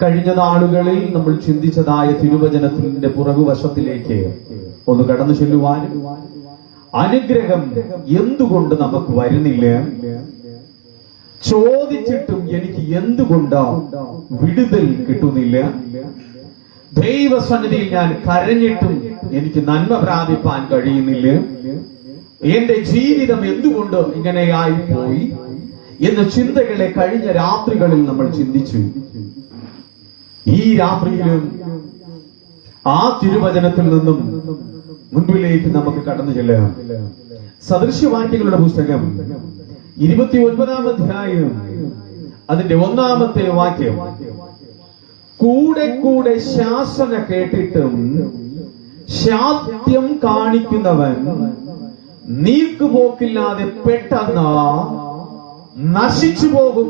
കഴിഞ്ഞ നാളുകളിൽ നമ്മൾ ചിന്തിച്ചതായ തിരുവചനത്തിന്റെ പുറകുവശത്തിലേക്ക് ഒന്ന് കടന്നു ചെല്ലുവാനും അനുഗ്രഹം എന്തുകൊണ്ട് നമുക്ക് വരുന്നില്ല, ചോദിച്ചിട്ടും എനിക്ക് എന്തുകൊണ്ട് വിടുതൽ കിട്ടുന്നില്ല, ദൈവസന്നിധിയിൽ ഞാൻ കരഞ്ഞിട്ടും എനിക്ക് നന്മ പ്രാപിപ്പാൻ കഴിയുന്നില്ല, എന്റെ ജീവിതം എന്തുകൊണ്ട് ഇങ്ങനെയായി പോയി എന്ന ചിന്തകളെ കഴിഞ്ഞ രാത്രികളിൽ നമ്മൾ ചിന്തിച്ചു. ഈ രാത്രിയിലും ആ തിരുവചനത്തിൽ നിന്നും മുൻപിലേക്ക് നമുക്ക് കടന്നു ചെല്ലാം. സദൃശ്യവാക്യങ്ങളുടെ പുസ്തകം 29-ാം അധ്യായം അതിന്റെ 1-ാമത്തെ വാക്യം, കൂടെ കൂടെ ശാസന കേട്ടിട്ടും ശാഠ്യം കാണിക്കുന്നവൻ നീക്കുപോക്കില്ലാതെ പെട്ടെന്ന് നശിച്ചു പോകും.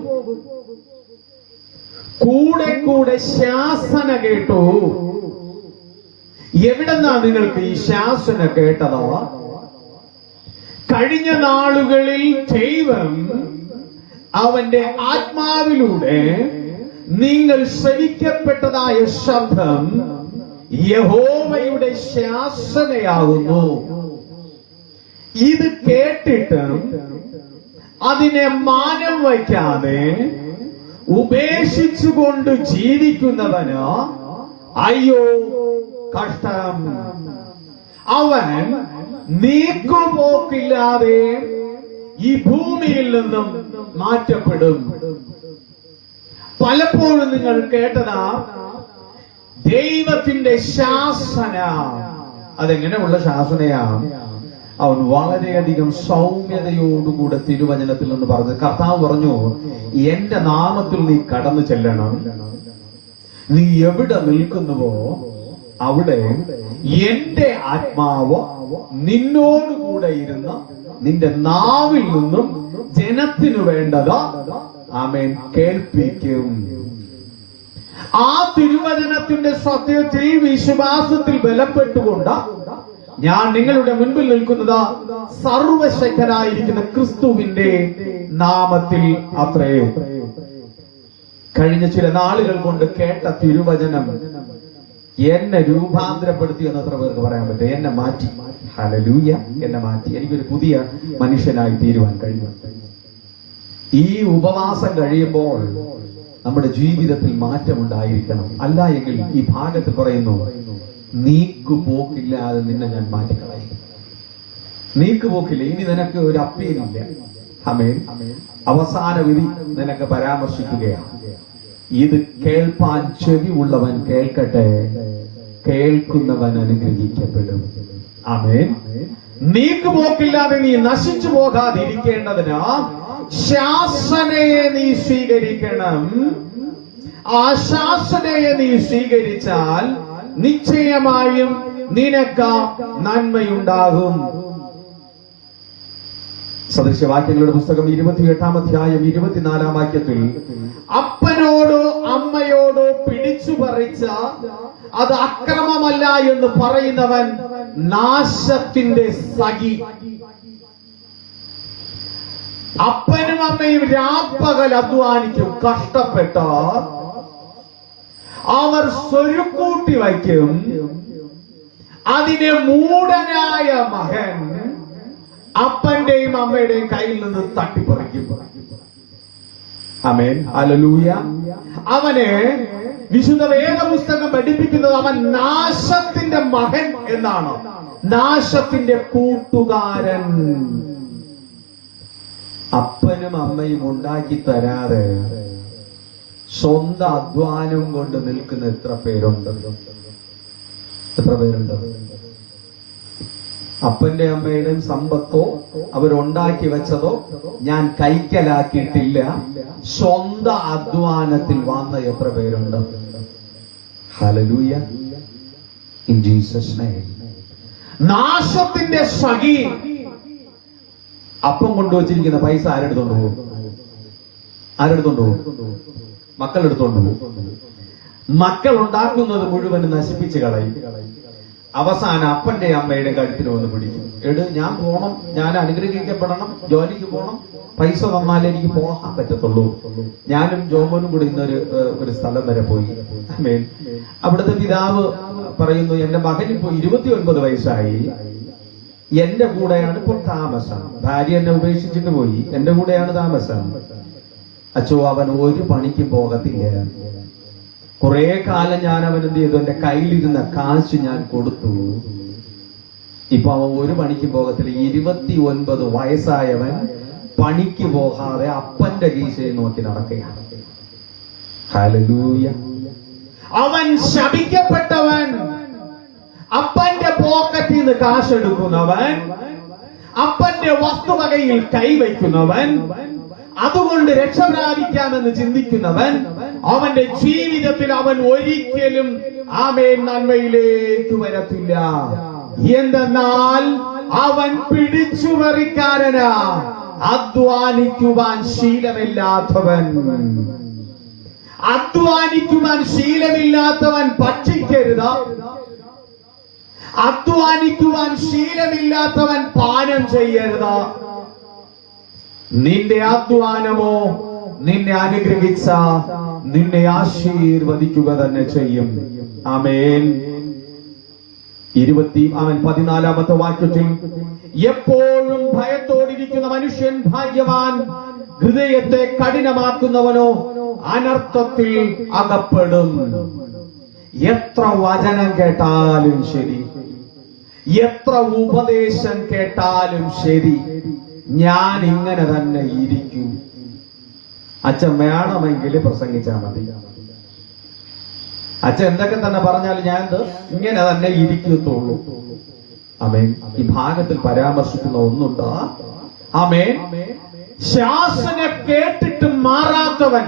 കൂടെ കൂടെ ശാസന കേട്ടു. എവിടെന്നാ നിങ്ങൾക്ക് ഈ ശാസന കേട്ടതോ? കഴിഞ്ഞ നാളുകളിൽ ദൈവം അവന്റെ ആത്മാവിലൂടെ നിങ്ങൾ ശ്രവിക്കപ്പെട്ടതായ ശബ്ദം യഹോവയുടെ ശാസനയാകുന്നു. ഇത് കേട്ടിട്ട് അതിനെ മാനം വയ്ക്കാതെ ഉപേക്ഷിച്ചുകൊണ്ട് ജീവിക്കുന്നവന് അയ്യോ കഷ്ടം. അവൻ നീക്കുപോക്കില്ലാതെ ഈ ഭൂമിയിൽ നിന്നും മാറ്റപ്പെടും. പലപ്പോഴും നിങ്ങൾ കേട്ടതാ ദൈവത്തിന്റെ ശാസന. അതെങ്ങനെയുള്ള ശാസനയാ? അവൻ വളരെയധികം സൗമ്യതയോടുകൂടെ തിരുവചനത്തിൽ നിന്ന് പറഞ്ഞത്. കർത്താവ് പറഞ്ഞു, എന്റെ നാമത്തിൽ നീ കടന്നു ചെല്ലണം. നീ എവിടെ നിൽക്കുന്നുവോ അവിടെ എന്റെ ആത്മാവ് നിന്നോടുകൂടെ ഇരുന്ന് നിന്റെ നാവിൽ നിന്നും ജനത്തിനു വേണ്ടത് ആമേൻ കേൾപ്പിക്കും. ആ തിരുവചനത്തിന്റെ സത്യത്തിൽ വിശ്വാസത്തിൽ ബലപ്പെട്ടുകൊണ്ട് ഞാൻ നിങ്ങളുടെ മുൻപിൽ നിൽക്കുന്നത് സർവശക്തനായിരിക്കുന്ന ക്രിസ്തുവിന്റെ നാമത്തിൽ അത്രയും. കഴിഞ്ഞ ചില നാളുകൾ കൊണ്ട് കേട്ട തിരുവചനം എന്നെ രൂപാന്തരപ്പെടുത്തി എന്ന് എത്ര പേർക്ക് പറയാൻ പറ്റും? എന്നെ മാറ്റി. ഹല്ലേലൂയ. എന്നെ മാറ്റി. എനിക്കൊരു പുതിയ മനുഷ്യനായി തീരുവാൻ കഴിഞ്ഞു. ഈ ഉപവാസം കഴിയുമ്പോൾ നമ്മുടെ ജീവിതത്തിൽ മാറ്റമുണ്ടായിരിക്കണം. അല്ല എങ്കിൽ ഈ ഭാഗത്ത് പറയുന്നു, നീക്കുപോക്കില്ലാതെ നിന്നെ ഞാൻ മാറ്റിക്കളയും. നീക്കുപോക്കില്ല. ഇനി നിനക്ക് ഒരു അപ്പീലില്ല. ആമേൻ. അവസാന വിധി നിനക്ക് പരാമർശിക്കുകയാണ്. ഇത് കേൾപ്പാൻ ചെവി ഉള്ളവൻ കേൾക്കട്ടെ, കേൾക്കുന്നവൻ അനുഗ്രഹിക്കപ്പെടും. ആമേൻ. നീക്കുപോക്കില്ലാതെ നീ നശിച്ചു പോകാതിരിക്കേണ്ടതിന് ശാസനയെ നീ സ്വീകരിക്കണം. ആ ശാസനയെ നീ സ്വീകരിച്ചാൽ നിശ്ചയമായും നിനക്ക് നന്മയുണ്ടാകും. സദൃശ്യവാക്യങ്ങളുടെ പുസ്തകം 28-ാം അധ്യായം 24-ാം വാക്യത്തിൽ, അപ്പനോടോ അമ്മയോടോ പിടിച്ചു പറിച്ച അത് അക്രമമല്ല എന്ന് പറയുന്നവൻ നാശത്തിന്റെ സഖി. അപ്പനും അമ്മയും രാപ്പകൽ അധ്വാനിക്കും, കഷ്ടപ്പെട്ട അവർ സ്വരുക്കൂട്ടി വയ്ക്കും. അതിനെ മൂഢനായ മകൻ അപ്പന്റെയും അമ്മയുടെയും കയ്യിൽ നിന്ന് തട്ടിപ്പറിക്കും. ആമേൻ. ഹല്ലേലൂയ. അവനെ വിശുദ്ധ വേദപുസ്തകം പഠിപ്പിക്കുന്നത് അവൻ നാശത്തിന്റെ മകൻ എന്നാണ്. നാശത്തിന്റെ കൂട്ടുകാരൻ. അപ്പനും അമ്മയും ഉണ്ടാക്കി തരാതെ സ്വന്തം അധ്വാനം കൊണ്ട് നിൽക്കുന്ന എത്ര പേരുണ്ട്? എത്ര പേരുണ്ട്? അപ്പന്റെ അമ്മയുടെയും സമ്പത്തോ അവരുണ്ടാക്കി വെച്ചതോ ഞാൻ കൈക്കലാക്കിയിട്ടില്ല. സ്വന്തം അധ്വാനത്തിൽ വന്ന എത്ര പേരുണ്ട്? ഹല്ലേലൂയ. In Jesus name. നാശത്തിന്റെ സഖി. അപ്പം കൊണ്ടുവച്ചിരിക്കുന്ന പൈസ ആരെടുത്തോണ്ട് പോകും? ആരെടുത്തോണ്ട് പോകും? മക്കളെടുത്തോണ്ട് പോകും. മക്കൾ ഉണ്ടാക്കുന്നത് മുഴുവൻ നശിപ്പിച്ച് കളയും. അവസാനം അപ്പന്റെ അമ്മയുടെ കഴുത്തിന് വന്ന് പിടിക്കും. ഞാൻ പോണം, ഞാൻ അനുഗ്രഹിക്കപ്പെടണം, ജോലിക്ക് പോണം, പൈസ തന്നാലേ എനിക്ക് പോകാൻ പറ്റത്തുള്ളൂ. ഞാനും ജോമോനും കൂടി ഇന്നൊരു ഒരു സ്ഥലം വരെ പോയി. അവിടുത്തെ പിതാവ് പറയുന്നു, എന്റെ മകൻ ഇപ്പോ 29 വയസ്സായി, എന്റെ കൂടെയാണ് ഇപ്പോൾ താമസം. ഭാര്യ എന്നെ ഉപേക്ഷിച്ചിട്ട് പോയി, എന്റെ കൂടെയാണ് താമസം. അച്ചോ, അവൻ ഒരു പണിക്കും പോകത്തില്ല. കുറെ കാലം ഞാൻ അവൻ എന്ത് ചെയ്തു, എന്റെ കയ്യിലിരുന്ന കാശ് ഞാൻ കൊടുത്തു. ഇപ്പൊ അവൻ ഒരു പണിക്ക് പോകത്തില്ല. 29 വയസ്സായവൻ പണിക്ക് പോകാതെ അപ്പന്റെ കീശയിൽ നോക്കി നടക്കുകയാണ്. ഹല്ലേലൂയ. അവൻ ശപിക്കപ്പെട്ടവൻ, അപ്പന്റെ പോക്കറ്റിൽ നിന്ന് കാശെടുക്കുന്നവൻ, അപ്പന്റെ വസ്തുവകയിൽ കൈവയ്ക്കുന്നവൻ, അതുകൊണ്ട് രക്ഷ പ്രാപിക്കാമെന്ന് ചിന്തിക്കുന്നവൻ, അവന്റെ ജീവിതത്തിൽ അവൻ ഒരിക്കലും നന്മയിലേക്ക് വരത്തില്ല. എന്തെന്നാൽ അവൻ പിടിച്ചുപറിക്കാരനാ, അധ്വാനിക്കുവാൻ ശീലമില്ലാത്തവൻ. അധ്വാനിക്കുവാൻ ശീലമില്ലാത്തവൻ ഭക്ഷിക്കരുത്. അധ്വാനിക്കുവാൻ ശീലമില്ലാത്തവൻ പാനം ചെയ്യരുത്. നിന്റെ അധ്വാനമോ നിന്നെ അനുഗ്രഹിച്ച, നിന്നെ ആശീർവദിക്കുക തന്നെ ചെയ്യും. ആമേൻ. 14-ാമത്തെ വാക്യത്തിൽ, എപ്പോഴും ഭയത്തോടിരിക്കുന്ന മനുഷ്യൻ ഭാഗ്യവാൻ, ഹൃദയത്തെ കഠിനമാക്കുന്നവനോ അനർത്ഥത്തിൽ അകപ്പെടും. എത്ര വചനം കേട്ടാലും ശരി, എത്ര ഉപദേശം കേട്ടാലും ശരി, ഞാൻ ഇങ്ങനെ തന്നെ ഇരിക്കും. അച്ഛൻ വേണമെങ്കിൽ പ്രസംഗിച്ചാൽ മതി. അച്ഛൻ എന്തൊക്കെ തന്നെ പറഞ്ഞാലും ഞാൻ ഇങ്ങനെ തന്നെ ഇരിക്കത്തുള്ളൂ. ആമേൻ. ഈ ഭാഗത്തിൽ പരാമർശിക്കുന്ന ഒന്നുണ്ടോ? ആമേൻ. ശാസന കേട്ടിട്ട് മാറാത്തവൻ,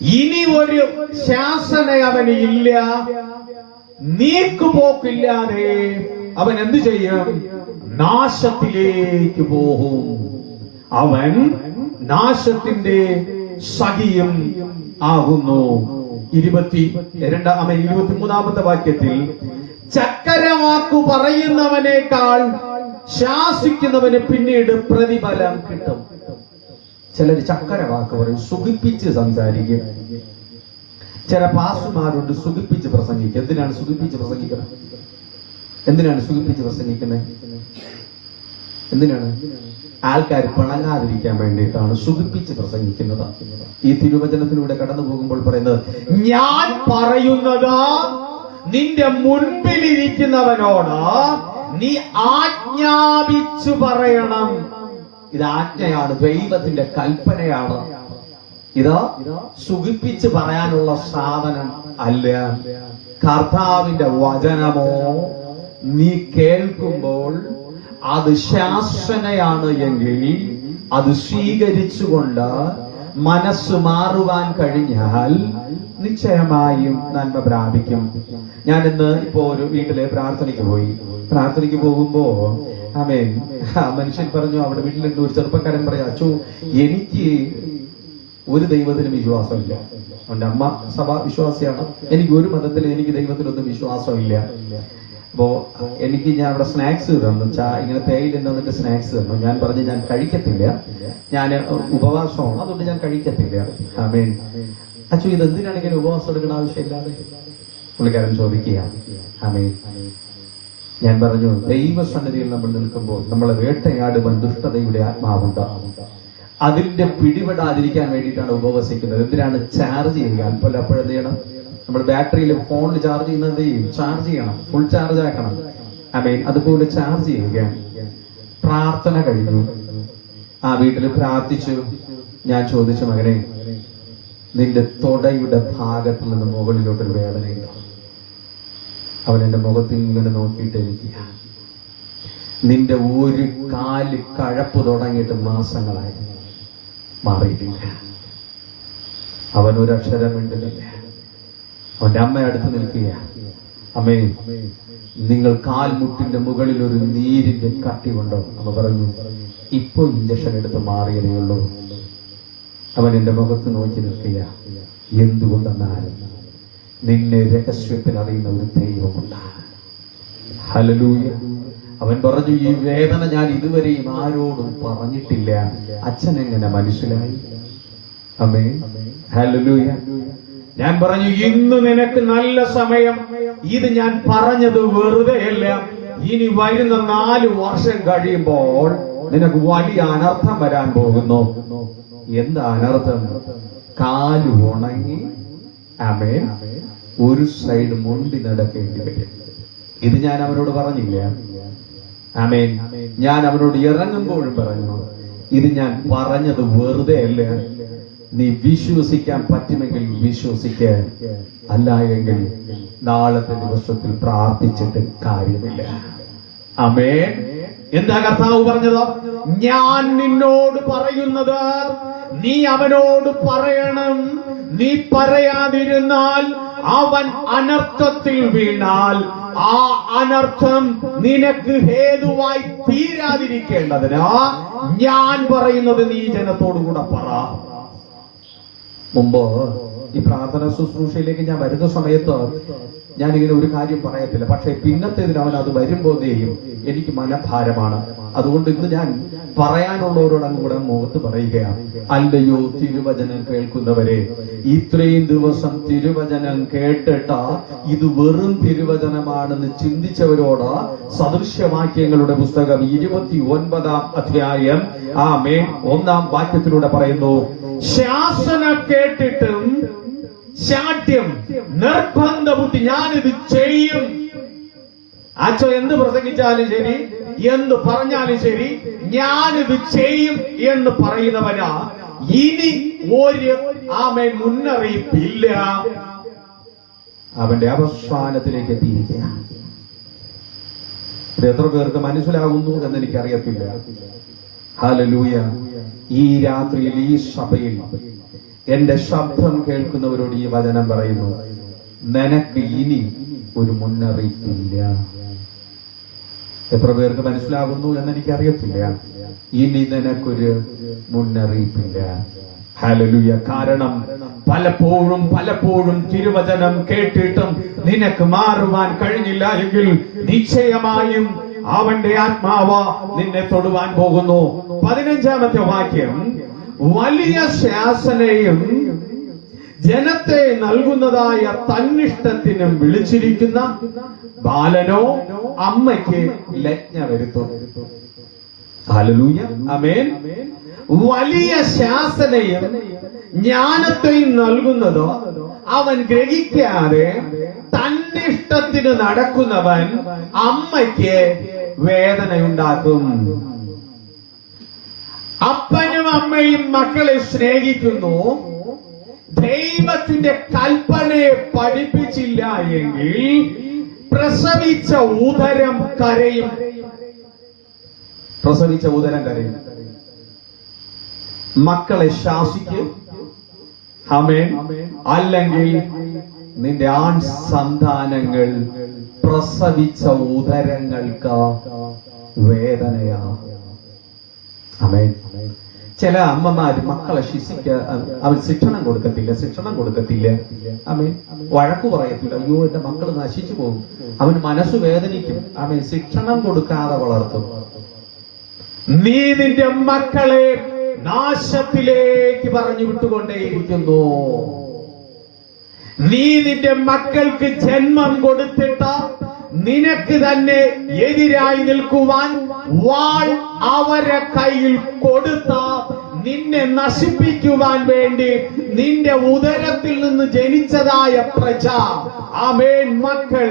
ഇനി ഒരു ശാസന അവന് ഇല്ല, നീക്കുപോക്കില്ലാതെ അവൻ എന്തു ചെയ്യും? നാശത്തിലേക്ക് പോകും. അവൻ നാശത്തിന്റെ സഖിയും ആകുന്നു. 23-ാമത്തെ വാക്യത്തിൽ, ചക്കരവാക്കു പറയുന്നവനേക്കാൾ ശാസിക്കുന്നവന് പിന്നീട് പ്രതിഫലം കിട്ടും. ചിലർ ചക്കര വാക്ക് പറയും, സുഖിപ്പിച്ച് സംസാരിക്കും. ചില പാസ്റ്റർമാരുണ്ട് സുഖിപ്പിച്ച് പ്രസംഗിക്കും. എന്തിനാണ് സുഖിപ്പിച്ച് പ്രസംഗിക്കുന്നത്? എന്തിനാണ് സുഖിപ്പിച്ച് പ്രസംഗിക്കുന്നത്? എന്തിനാണ്? ആൾക്കാർ പിണങ്ങാതിരിക്കാൻ വേണ്ടിയിട്ടാണ് സുഖിപ്പിച്ച് പ്രസംഗിക്കുന്നത്. ഈ തിരുവചനത്തിലൂടെ കടന്നു പോകുമ്പോൾ പറയുന്നത്, ഞാൻ പറയുന്നത് നിന്റെ മുൻപിലിരിക്കുന്നവനോട് നീ ആജ്ഞാപിച്ചു പറയണം. ഇത് ആജ്ഞയാണ്, ദൈവത്തിന്റെ കൽപ്പനയാണ്. ഇത് സുഖിപ്പിച്ച് പറയാനുള്ള സാധനം അല്ല. കർത്താവിന്റെ വചനമോ നീ കേൾക്കുമ്പോൾ അത് ശാസനയാണ് എങ്കിൽ അത് സ്വീകരിച്ചുകൊണ്ട് മനസ്സ് മാറുവാൻ കഴിഞ്ഞാൽ നിശ്ചയമായും നന്മ പ്രാപിക്കും. ഞാൻ ഇന്ന് ഇപ്പോ ഒരു വീട്ടിലെ പ്രാർത്ഥനയ്ക്ക് പോകുമ്പോ ആമേൻ, മനുഷ്യൻ പറഞ്ഞു, അവിടെ വീട്ടിലുണ്ട് ഒരു ചെറുപ്പക്കാരൻ പറയാ, അച്ചോ എനിക്ക് ഒരു ദൈവത്തിനും വിശ്വാസമില്ല. അവന്റെ അമ്മ സഭാ വിശ്വാസിയാണ്. എനിക്ക് ഒരു മതത്തിൽ എനിക്ക് ദൈവത്തിലൊന്നും വിശ്വാസമില്ല. അപ്പോ ഞാൻ അവിടെ സ്നാക്സ് തന്നു, ഇങ്ങനെ തേയില എന്നിട്ട് സ്നാക്സ് തന്നു. ഞാൻ പറഞ്ഞു ഞാൻ കഴിക്കത്തില്ല, ഞാൻ ഉപവാസമാണ്, അതുകൊണ്ട് ഞാൻ കഴിക്കത്തില്ല. ആമേൻ. അച്ഛൻ ഇതെന്തിനാണ് ഇങ്ങനെ ഉപവാസം എടുക്കുന്ന ആവശ്യമില്ലാതെ പുള്ളിക്കാരൻ ചോദിക്കുക. ആമേൻ. ഞാൻ പറഞ്ഞു, ദൈവസന്നിധിയിൽ നമ്മൾ നിൽക്കുമ്പോൾ നമ്മളെ വേട്ടയാടുവാൻ ദുഷ്ടതയുടെ ആത്മാവുണ്ടാകും. അതിന്റെ പിടിപെടാതിരിക്കാൻ വേണ്ടിയിട്ടാണ് ഉപവസിക്കുന്നത്. എന്തിനാണ്? ചാർജ് ചെയ്യുക. അപ്പോഴെന്ത് ചെയ്യണം? നമ്മൾ ബാറ്ററിയിൽ ഫോണിൽ ചാർജ് ചെയ്യുന്നത് ചാർജ് ചെയ്യണം, ഫുൾ ചാർജ് ആക്കണം. ആമേൻ. അതുപോലെ ചാർജ് ചെയ്യുക. പ്രാർത്ഥന കഴിഞ്ഞു, ആ വീട്ടിൽ പ്രാർത്ഥിച്ചു. ഞാൻ ചോദിച്ചു, മകനെ, നിന്റെ തൊടയുടെ ഭാഗത്തിൽ നിന്ന് മുകളിലോട്ടൊരു വേദനയില്ല. അവൻ എന്റെ മുഖത്തിൽ ഇങ്ങനെ നോക്കിയിട്ട് എനിക്ക്, നിന്റെ ഒരു കാല് കഴപ്പ് തുടങ്ങിയിട്ട് മാസങ്ങളായി, മാറിയിട്ടില്ല. അവൻ ഒരക്ഷരം മിണ്ടുന്നില്ല. അവന്റെ അമ്മ അടുത്ത് നിൽക്കുക. അമ്മേ, നിങ്ങൾ കാൽമുട്ടിന്റെ മുകളിൽ ഒരു നീരിന്റെ കട്ടി കൊണ്ടോ? അമ്മ പറഞ്ഞു, ഇപ്പൊ ഇഞ്ചക്ഷൻ എടുത്ത് മാറിയതേ ഉള്ളൂ. അവൻ എന്റെ മുഖത്ത് നോക്കി നിൽക്കുക. എന്തുകൊണ്ടെന്നാൽ നിന്നെ രഹസ്യത്തിൽ അറിയുന്ന ഒരു ദൈവമുണ്ട്. ഹല്ലേലൂയ. അവൻ പറഞ്ഞു, ഈ വേദന ഞാൻ ഇതുവരെയും ആരോടും പറഞ്ഞിട്ടില്ല. അച്ഛൻ എങ്ങനെ മനസ്സിലായി? ആമേൻ. ഹല്ലേലൂയ. ഞാൻ പറഞ്ഞു, ഇന്ന് നിനക്ക് നല്ല സമയം. ഇത് ഞാൻ പറഞ്ഞത് വെറുതെയല്ല. ഇനി വരുന്ന 4 വർഷം കഴിയുമ്പോൾ നിനക്ക് വലിയ അനർത്ഥം വരാൻ പോകുന്നു. എന്താ അനർത്ഥം? കാല് ഉണങ്ങി, ആമേൻ, ഒരു സൈഡ് മുണ്ടി നടക്കേണ്ടി വരും. ഇത് ഞാൻ അവനോട് പറഞ്ഞില്ല. ആമേൻ. ഞാൻ അവനോട് ഇറങ്ങുമ്പോഴും പറഞ്ഞു, ഇത് ഞാൻ പറഞ്ഞത് വെറുതെ അല്ല. നീ വിശ്വസിക്കാൻ പറ്റുമെങ്കിൽ വിശ്വസിക്കാൻ, അല്ല എങ്കിൽ നാളത്തെ ദിവസത്തിൽ പ്രാർത്ഥിച്ചിട്ട് കാര്യമില്ല. ആമേൻ. എന്താ കർത്താവ് പറഞ്ഞത്? ഞാൻ നിന്നോട് പറയുന്നത് നീ അവനോട് പറയണം. നീ പറയാതിരുന്നാൽ അവൻ അനർത്ഥത്തിൽ വീണാൽ ആ അനർത്ഥം നിനക്ക് ഹേതുവായി തീരാതിരിക്കേണ്ടതിന് ഞാൻ പറയുന്നത് നീ ജനത്തോടുകൂടെ പറ. മുമ്പ് ഈ പ്രാർത്ഥന ശുശ്രൂഷയിലേക്ക് ഞാൻ വരുന്ന സമയത്ത് ഞാനിങ്ങനെ ഒരു കാര്യം പറയത്തില്ല. പക്ഷെ പിന്നത്തേതിന് അവൻ അത് വരുമ്പോഴേയും എനിക്ക് മനഭാരമാണ്. അതുകൊണ്ട് ഇന്ന് ഞാൻ പറയാനുള്ളവരോട് അങ്ങൂടെ മുഖത്ത് പറയുകയാണ്. അല്ലയോ തിരുവചനം കേൾക്കുന്നവരെ, ഇത്രയും ദിവസം തിരുവചനം കേട്ടിട്ട് ഇത് വെറും തിരുവചനമാണെന്ന് ചിന്തിച്ചവരോട് സദൃശ്യവാക്യങ്ങളുടെ പുസ്തകം 29-ാം അധ്യായം 1-ാം വാക്യത്തിലൂടെ പറയുന്നു, ശാസന കേട്ടിട്ടും ശാഠ്യം, നിർബന്ധ ബുദ്ധി, ഞാനിത് ചെയ്യും. അച്ഛൻ എന്ത് പ്രസംഗിച്ചാലും ശരി, എന്ത് പറഞ്ഞാലും ശരി, ഞാനിത് ചെയ്യും എന്ന് പറയുന്നവനാ ഇനി ഒരു മുന്നറിയിപ്പില്ല. അവന്റെ അവസാനത്തിലേക്ക് എത്തിയിരിക്കുകയാണ്. ഇത് എത്ര പേർക്ക് മനസ്സിലാകുന്നു എന്ന് എനിക്കറിയത്തില്ല. ഹല്ലേലൂയ. ഈ രാത്രിയിൽ ഈ സഭയിൽ എന്റെ ശബ്ദം കേൾക്കുന്നവരോട് ഈ വചനം പറയുന്നു, നിനക്ക് ഇനി ഒരു മുന്നറിയിപ്പില്ല. എത്ര പേർക്ക് മനസ്സിലാകുന്നു എന്ന് എനിക്കറിയത്തില്ല. ഇനി നിനക്കൊരു മുന്നറിയിപ്പില്ല. ഹല്ലേലൂയ. കാരണം പലപ്പോഴും തിരുവചനം കേട്ടിട്ടും നിനക്ക് മാറുവാൻ കഴിഞ്ഞില്ല എങ്കിൽ നിശ്ചയമായും അവന്റെ ആത്മാവ് നിന്നെ തൊടുവാൻ പോകുന്നു. 15-ാമത്തെ വാക്യം, വലിയ ശാസനയും ജനത്തെ നൽകുന്നതായ തന്നിഷ്ടത്തിനും വിളിച്ചിരിക്കുന്ന ബാലനോ അമ്മയ്ക്ക് ലജ്ഞ വരുത്തും. ഹല്ലേലൂയ. ആമേൻ. വലിയ ശാസനയും ജ്ഞാനത്തെയും നൽകുന്നതോ അവൻ ഗ്രഹിക്കാതെ തന്നിഷ്ടത്തിന് നടക്കുന്നവൻ അമ്മയ്ക്ക് വേദനയുണ്ടാക്കും. അപ്പനും അമ്മയും മക്കളെ സ്നേഹിക്കുന്നു. ദൈവത്തിന്റെ കൽപ്പനയെ പഠിപ്പിച്ചില്ല എങ്കിൽ പ്രസവിച്ച ഉദരം കരയും. പ്രസവിച്ച ഉദരം കരയും. മക്കളെ ശാസിക്കും. ആമേൻ. അല്ലെങ്കിൽ നിന്റെ ആൺ സന്താനങ്ങൾ പ്രസവിച്ച ഉദരങ്ങൾക്ക് വേദനയാ. ആമേൻ. ചില അമ്മമാര് മക്കളെ അവർ ശിക്ഷണം കൊടുക്കത്തില്ല. ആമേൻ. വഴക്കു പറയത്തില്ല. അയ്യോ, എന്റെ മക്കള് നശിച്ചു പോകും. അവന് മനസ്സ് വേദനിക്കും. ആമേൻ. ശിക്ഷണം കൊടുക്കാതെ വളർത്തും. നീ നിന്റെ മക്കളെ നാശത്തിലേക്ക് പറഞ്ഞു വിട്ടുകൊണ്ടേയിരിക്കുന്നു. നീ നിന്റെ മക്കൾക്ക് ജന്മം കൊടുത്തിട്ട് നിനക്ക് തന്നെ എതിരായി നിൽക്കുവാൻ വാൾ അവരെ കയ്യിൽ കൊടുത്ത നിന്നെ നശിപ്പിക്കുവാൻ വേണ്ടി നിന്റെ ഉദരത്തിൽ നിന്ന് ജനിച്ചതായ പ്രജ, ആമേൻ, മക്കൾ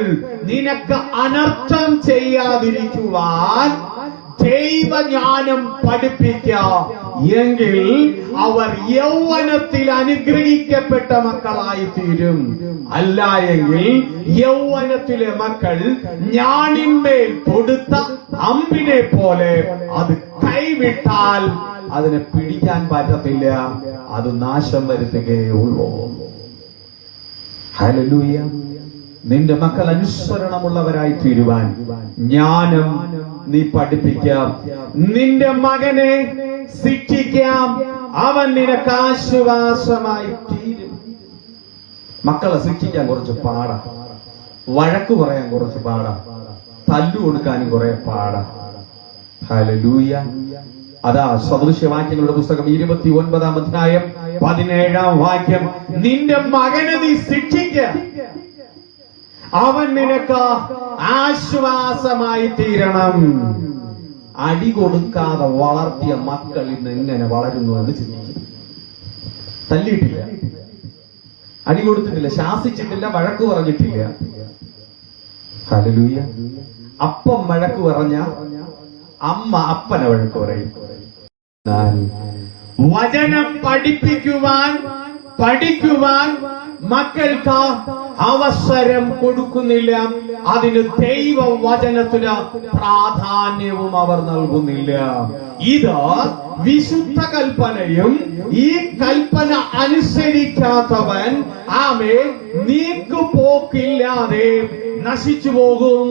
നിനക്ക് അനർത്ഥം ചെയ്യാതിരിക്കുവാൻ ദൈവജ്ഞാനം പഠിപ്പിക്കാം. എങ്കിൽ അവർ യൗവനത്തിൽ അനുഗ്രഹിക്കപ്പെട്ട മക്കളായി തീരും. അല്ല എങ്കിൽ യൗവനത്തിലെ മക്കൾ ഞാണിന്മേൽ തൊടുത്ത അമ്പിനെ പോലെ അത് കൈവിട്ടാൽ അതിനെ പിടിക്കാൻ പറ്റത്തില്ല. അത് നാശം വരുത്തുകയേ ഉള്ളൂ. ഹല്ലേലൂയ. നിന്റെ മക്കൾ അനുസരണമുള്ളവരായി തീരുവാൻ ജ്ഞാനം നീ പഠിപ്പിക്കാം. നിന്റെ മകനെ ശിക്ഷിക്കാം. അവൻ നിനക്ക് ആശ്വാസമായി തീരും. മക്കളെ ശിക്ഷിക്കാൻ കുറച്ച് പാടാ. വഴക്കു പറയാൻ കുറച്ച് പാടാ. തല്ലു കൊടുക്കാനും കുറെ പാടാ. ഹല്ലേലൂയ. അതാ സദൃശ്യവാക്യങ്ങളുടെ പുസ്തകം 29-ാം അധ്യായം 17-ാം വാക്യം. നിന്റെ മകനെ നീ ശിക്ഷിക്ക, അവൻ നിനക്ക് ആശ്വാസമായി തീരണം. അടി കൊടുക്കാതെ വളർത്തിയ മക്കൾ ഇന്ന് എങ്ങനെ വളരുന്നു എന്ന് ചിന്തിക്കും. തല്ലിയിട്ടില്ല, അടി കൊടുത്തിട്ടില്ല, ശാസിച്ചിട്ടില്ല, വഴക്ക് പറഞ്ഞിട്ടില്ല. ഹല്ലേലൂയ. അപ്പം വഴക്ക് പറഞ്ഞ അമ്മ അപ്പനെ വഴക്ക് പറയും. വചനം പഠിക്കുവാൻ മക്കൾക്ക് അവസരം കൊടുക്കുന്നില്ല. അതിന് ദൈവവചനത്തിന് പ്രാധാന്യവും അവർ നൽകുന്നില്ല. ഇത് വിശുദ്ധ കൽപ്പനയും ഈ കൽപ്പന അനുസരിക്കാത്തവൻ ആമേൻ നീക്കുപോക്കില്ലാതെ നശിച്ചു പോകും.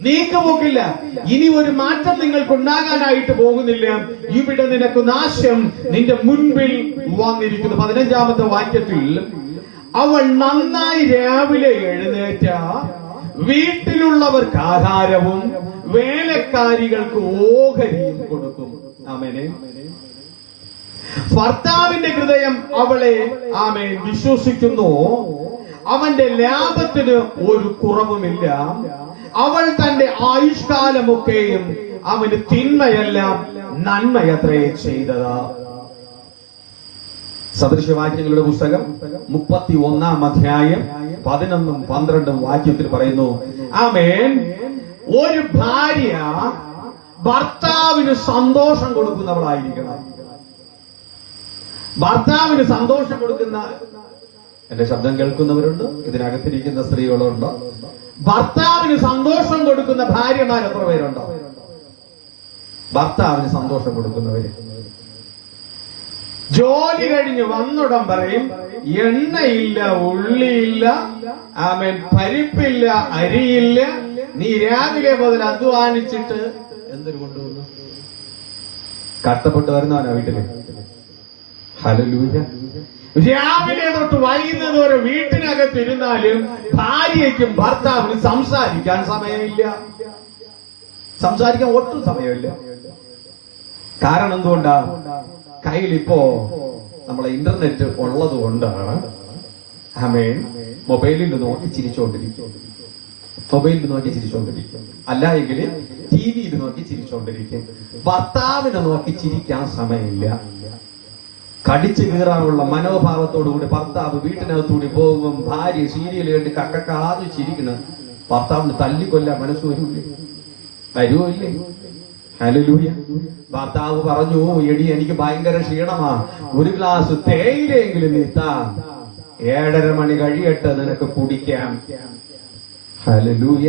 നീക്കുപോക്കില്ല. ഇനി ഒരു മാറ്റം നിങ്ങൾക്ക് ഉണ്ടാകാനായിട്ട് പോകുന്നില്ല. ഇവിടെ നിനക്ക് നാശം നിന്റെ മുൻപിൽ വന്നിരിക്കുന്നു. 15-ാമത്തെ വാക്യത്തിൽ അവൾ നന്നായി രാവിലെ എഴുന്നേറ്റ വീട്ടിലുള്ളവർക്ക് ആഹാരവും വേലക്കാരികൾക്ക് ഓഹരിയും കൊടുക്കും. ആമേൻ. ഭർത്താവിന്റെ ഹൃദയം അവളെ ആമേൻ വിശ്വസിക്കുന്നു. അവന്റെ ലാഭത്തിന് ഒരു കുറവുമില്ല. അവൾ തന്റെ ആയുഷ്കാലമൊക്കെയും അവന് തിന്മയല്ല നന്മയത്രേ ചെയ്തത്. സദൃശ്യവാക്യങ്ങളുടെ പുസ്തകം 31-ാം അധ്യായം 11-ഉം 12-ഉം വാക്യത്തിൽ പറയുന്നു, ആമേൻ, ഒരു ഭാര്യ ഭർത്താവിന് സന്തോഷം കൊടുക്കുന്നവളായിരിക്കണം. ഭർത്താവിന് സന്തോഷം കൊടുക്കുന്ന, എന്റെ ശബ്ദം കേൾക്കുന്നവരുണ്ട്, ഇതിനകത്തിരിക്കുന്ന സ്ത്രീകളുണ്ട്. ഭർത്താവിന് സന്തോഷം കൊടുക്കുന്ന ഭാര്യമാർ എത്ര പേരുണ്ടോ? ഭർത്താവിന് സന്തോഷം കൊടുക്കുന്നവര്. ജോലി കഴിഞ്ഞ് വന്നുടൻ പറയും, എണ്ണയില്ല, ഉള്ളിയില്ല, ആമേൻ, പരിപ്പില്ല, അരിയില്ല, നീ രാവിലെ മുതൽ അധ്വാനിച്ചിട്ട് എന്തൊരു കൊണ്ടുവന്നു? കഷ്ടപ്പെട്ട് വരുന്നവനാ വീട്ടില്. ഹല്ലേലൂയ. രാവിലെ തൊട്ട് വൈകുന്നത് വരെ വീട്ടിനകത്തിരുന്നാലും ഭാര്യയ്ക്കും ഭർത്താവിനും സംസാരിക്കാൻ സമയമില്ല. സംസാരിക്കാൻ ഒട്ടും സമയമില്ല. കാരണം എന്തുകൊണ്ടാ? കയ്യിലിപ്പോ നമ്മളെ ഇന്റർനെറ്റ് ഉള്ളത് കൊണ്ടാണ്. ആമേൻ. മൊബൈലിൽ നോക്കി ചിരിച്ചോണ്ടിരിക്കും. അല്ല എങ്കിൽ ടിവിയിൽ നോക്കി ചിരിച്ചോണ്ടിരിക്കും. ഭർത്താവിനെ നോക്കി ചിരിക്കാൻ സമയമില്ല. കടിച്ചു കീറാനുള്ള മനോഭാവത്തോടുകൂടി ഭർത്താവ് വീട്ടിനകത്തൂടി പോകും. ഭാര്യ സീരിയൽ കണ്ട് കക്കക്കാതെ ചിരിക്കണം. ഭർത്താവിന് തല്ലിക്കൊല്ലാൻ മനസ്സ് വരുമില്ലേ? ഹല്ലേലൂയ. ഭർത്താവ് പറഞ്ഞു, എടി എനിക്ക് ഭയങ്കര ക്ഷീണമാ, ഒരു ഗ്ലാസ് തേയിലെങ്കിലും നീ താ, 7:30 മണി കഴിയട്ടെ നിനക്ക് കുടിക്കാം. ഹല്ലേലൂയ.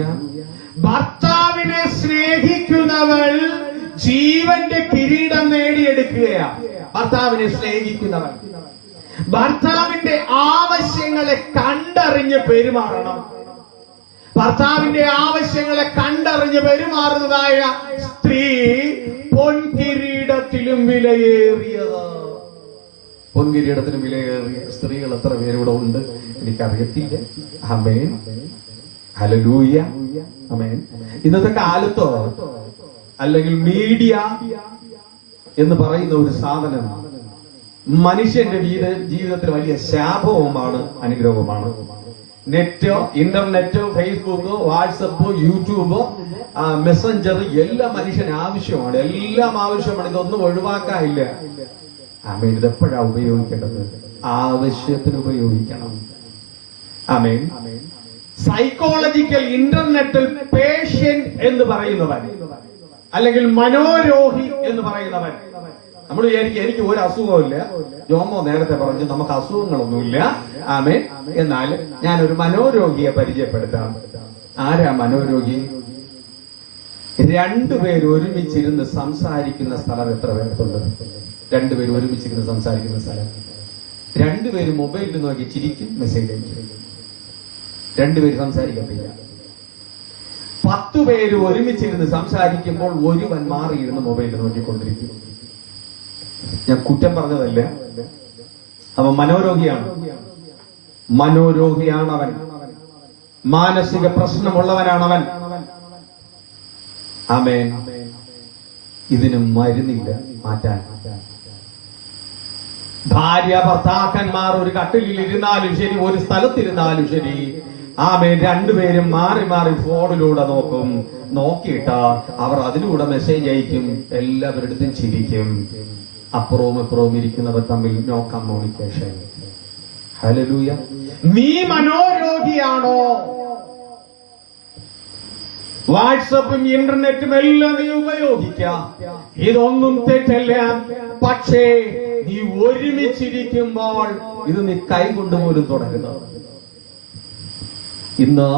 ഭർത്താവിനെ സ്നേഹിക്കുന്നവൾ ജീവന്റെ കിരീടം നേടിയെടുക്കുകയാണ്. ഭർത്താവിനെ സ്നേഹിക്കുന്നവൻ ഭർത്താവിന്റെ ആവശ്യങ്ങളെ കണ്ടറിഞ്ഞ് പെരുമാറണം. ഭർത്താവിന്റെ ആവശ്യങ്ങളെ കണ്ടറിഞ്ഞ് പെരുമാറുന്നതായ സ്ത്രീ പൊൻകിരീടത്തിലും വിലയേറിയത്. പൊൻകിരീടത്തിലും വിലയേറിയ സ്ത്രീകൾ എത്ര പേരിവിടെ ഉണ്ട് എനിക്കറിയത്തില്ല. ആമേൻ. ഹല്ലേലൂയ. ആമേൻ. ഇന്നത്തെ കാലത്തോ അല്ലെങ്കിൽ മീഡിയ എന്ന് പറയുന്ന ഒരു സാധനം മനുഷ്യന്റെ ജീവിതത്തിൽ വലിയ ശാപവുമാണ് അനുഗ്രഹവുമാണ്. Net, internet, Facebook, WhatsApp, YouTube, Messenger എല്ലാം മനുഷ്യന് ആവശ്യമാണ്. എല്ലാം ആവശ്യമാണ്. ഇതൊന്നും ഒഴിവാക്കാനില്ല. ആമേൻ. ഇതെപ്പോഴാ ഉപയോഗിക്കേണ്ടത്? ആവശ്യത്തിന് ഉപയോഗിക്കണം. ആമേൻ. സൈക്കോളജിക്കൽ ഇന്റർനെറ്റിൽ പേഷ്യന്റ് എന്ന് പറയുന്നവൻ അല്ലെങ്കിൽ മനോരോഗി എന്ന് പറയുന്നവൻ, നമ്മൾ വിചാരിക്കും എനിക്ക് ഒരു അസുഖമില്ല. ജോമോ നേരത്തെ പറഞ്ഞു നമുക്ക് അസുഖങ്ങളൊന്നുമില്ല. ആമേൻ. എന്നാൽ ഞാനൊരു മനോരോഗിയെ പരിചയപ്പെടുത്താം. ആരാ മനോരോഗി? രണ്ടുപേര് ഒരുമിച്ചിരുന്ന് സംസാരിക്കുന്ന സ്ഥലം എത്ര പേർക്കുണ്ട്? രണ്ടുപേര് ഒരുമിച്ചിരുന്ന് സംസാരിക്കുന്ന സ്ഥലം. രണ്ടുപേര് മൊബൈലിൽ നോക്കി ചിരിക്കും, മെസ്സേജ് അയക്കും. രണ്ടുപേര് സംസാരിക്കത്തില്ല. 10 പേര് ഒരുമിച്ചിരുന്ന് സംസാരിക്കുമ്പോൾ ഒരുവൻ മാറിയിരുന്ന് മൊബൈലിൽ നോക്കിക്കൊണ്ടിരിക്കും. ഞാൻ കുറ്റം പറഞ്ഞതല്ല. അവൻ മനോരോഗിയാണ്. അവൻ മാനസിക പ്രശ്നമുള്ളവനാണവൻ. ആമേൻ. ഇതിന് മരുന്നില്ല മാറ്റാൻ. ഭാര്യ ഭർത്താക്കന്മാർ ഒരു കട്ടിലിൽ ഇരുന്നാലും ശരി, ഒരു സ്ഥലത്തിരുന്നാലും ശരി, ആമേൻ, രണ്ടുപേരും മാറി മാറി ഫോണിലൂടെ നോക്കും. നോക്കിയിട്ട് അവർ അതിലൂടെ മെസ്സേജ് അയക്കും. എല്ലാവരുടെ അടുത്തും ചിരിക്കും. അപ്പുറവും ഇപ്പുറവും ഇരിക്കുന്നവർ തമ്മിൽ നോ കമ്മ്യൂണിക്കേഷൻ. ഹല്ലേലൂയ. നീ മനോരോഗിയാണോ? വാട്സപ്പും ഇന്റർനെറ്റും എല്ലാം നീ ഉപയോഗിക്കാം, ഇതൊന്നും തെറ്റല്ല. പക്ഷേ നീ ഒരുമിച്ചിരിക്കുമ്പോൾ ഇത് നീ കൈകൊണ്ടുപോലും തുടരുന്നത്. ഇന്ന്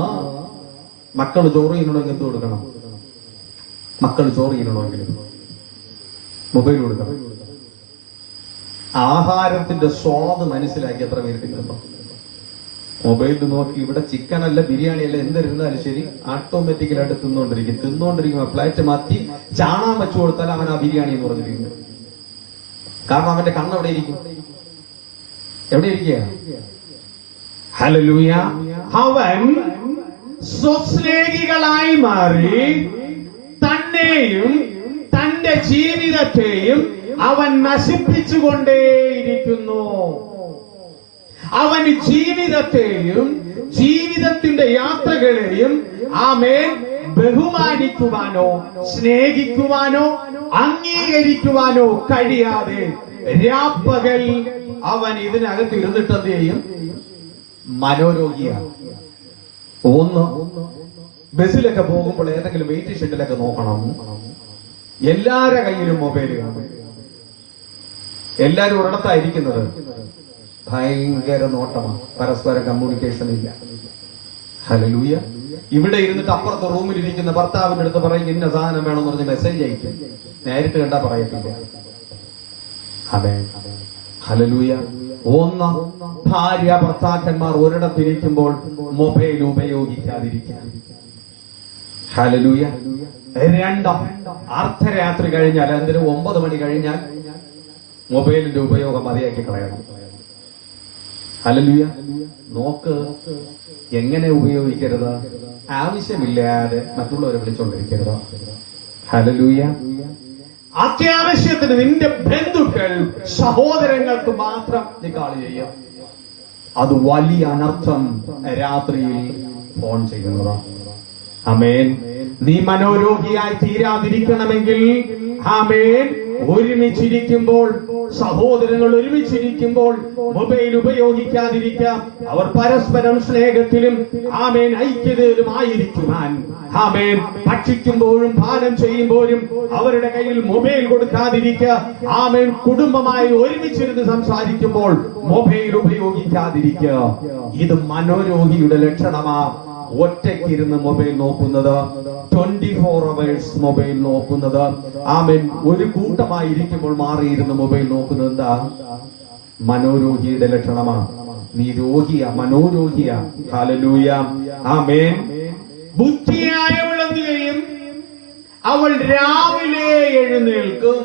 മക്കൾ ചോറ് ചെയ്യണമെങ്കിൽ എന്ത് കൊടുക്കണം? മക്കൾ ചോറ് ചെയ്യണമെങ്കിൽ മൊബൈൽ കൊടുക്കണം. ആഹാരത്തിന്റെ സ്വാദ് മനസ്സിലാക്കി എത്ര പേരുണ്ടോ? മൊബൈലിൽ നോക്കി ഇവിടെ ചിക്കൻ അല്ല ബിരിയാണി അല്ല എന്തിരുന്നാലും ശരി, ഓട്ടോമാറ്റിക്കലായിട്ട് തിന്നുകൊണ്ടിരിക്കും. പ്ലേറ്റ് മാറ്റി ചാണാൻ വെച്ചു കൊടുത്താൽ അവൻ ആ ബിരിയാണി എന്ന് പറഞ്ഞിരിക്കുന്നു. കാരണം അവന്റെ കണ്ണ് എവിടെ ഇരിക്കും? എവിടെ ഇരിക്കുക? ഹല്ലേലൂയ. അവൻ സ്വസ്നേഹികളായി മാറി തന്നെയും തന്റെ ജീവിതത്തെയും അവൻ നശിപ്പിച്ചുകൊണ്ടേയിരിക്കുന്നു. അവൻ ജീവിതത്തെയും ജീവിതത്തിന്റെ യാത്രകളെയും ആമേൻ ബഹുമാനിക്കുവാനോ സ്നേഹിക്കുവാനോ അംഗീകരിക്കുവാനോ കഴിയാതെ രാപ്പകൽ അവൻ ഇതിനകത്ത് ഇരുന്നിട്ട് എന്ത് ചെയ്യും? മനോരോഗിയാണ്. ഒന്ന്, ബസ്സിലൊക്കെ പോകുമ്പോൾ ഏതെങ്കിലും വെയിറ്റ് ഷെഡിലൊക്കെ നോക്കണം, എല്ലാരുടെ കയ്യിലും മൊബൈൽ കാണും. എല്ലാരും ഒരിടത്തായിരിക്കുന്നത്. ഭയങ്കര നോട്ടമാണ്, പരസ്പര കമ്മ്യൂണിക്കേഷൻ ഇല്ല. ഹല്ലേലൂയ. ഇവിടെ ഇരുന്നിട്ട് അപ്പുറത്തെ റൂമിൽ ഇരിക്കുന്ന ഭർത്താവിന്റെ അടുത്ത് പറയും ഇന്ന സാധനം വേണമെന്ന് പറഞ്ഞ് മെസ്സേജ് അയക്കും. നേരിട്ട് കണ്ടാ പറയത്തില്ല. അതെ, ഹല്ലേലൂയ. ഒന്ന്, ഭാര്യ ഭർത്താക്കന്മാർ ഒരിടത്തിരിക്കുമ്പോൾ മൊബൈൽ ഉപയോഗിക്കാതിരിക്കുക. ഹല്ലേലൂയ. രണ്ട്, അർദ്ധരാത്രി കഴിഞ്ഞാൽ എന്തിനും 9 മണി കഴിഞ്ഞാൽ മൊബൈലിന്റെ ഉപയോഗം മതിയാക്കി കളയണം. ഹല്ലേലൂയ. നോക്ക്, എങ്ങനെ ഉപയോഗിക്കരുത്? ആവശ്യമില്ലാതെ മറ്റുള്ളവരെ വിളിച്ചുകൊണ്ടിരിക്കരുത്. ഹല്ലേലൂയ. അത്യാവശ്യത്തിന് നിന്റെ ബന്ധുക്കൾ സഹോദരങ്ങൾക്ക് മാത്രം നീ കാൾ ചെയ്യാം. അത് വലിയ അനർത്ഥം രാത്രിയിൽ ഫോൺ ചെയ്യുന്നതാണ്. ആമേൻ. നീ മനോരോഗിയായി തീരാതിരിക്കണമെങ്കിൽ ആമേൻ ഒരുമിച്ചിരിക്കുമ്പോൾ, സഹോദരങ്ങൾ ഒരുമിച്ചിരിക്കുമ്പോൾ മൊബൈൽ ഉപയോഗിക്കാതിരിക്കാം. അവർ പരസ്പരം സ്നേഹത്തിലും ആമേൻ ഐക്യതയിലും ആയിരിക്കുവാൻ ആമേൻ ഭക്ഷിക്കുമ്പോഴും പാനം ചെയ്യുമ്പോഴും അവരുടെ കയ്യിൽ മൊബൈൽ കൊടുക്കാതിരിക്കുക. ആമേൻ കുടുംബമായി ഒരുമിച്ചിരുന്ന് സംസാരിക്കുമ്പോൾ മൊബൈൽ ഉപയോഗിക്കാതിരിക്കുക. ഇത് മനോരോഗിയുടെ ലക്ഷണമാ. ഒറ്റയ്ക്കിരുന്ന് മൊബൈൽ നോക്കുന്നത്, 24 hours മൊബൈൽ നോക്കുന്നത്. ആമേൻ. ഒരു കൂട്ടമായിരിക്കുമ്പോൾ മാറിയിരുന്ന് മൊബൈൽ നോക്കുന്നത് എന്താ? മനോരോഗിയുടെ ലക്ഷണമാണ്. നീ രോഗിയ, മനോരോഗിയ. ഹല്ലേലൂയ. ആമേൻ. ബുദ്ധിയായവൾ എന്ത് ചെയ്യും? അവൾ രാവിലെ എഴുന്നേൽക്കും.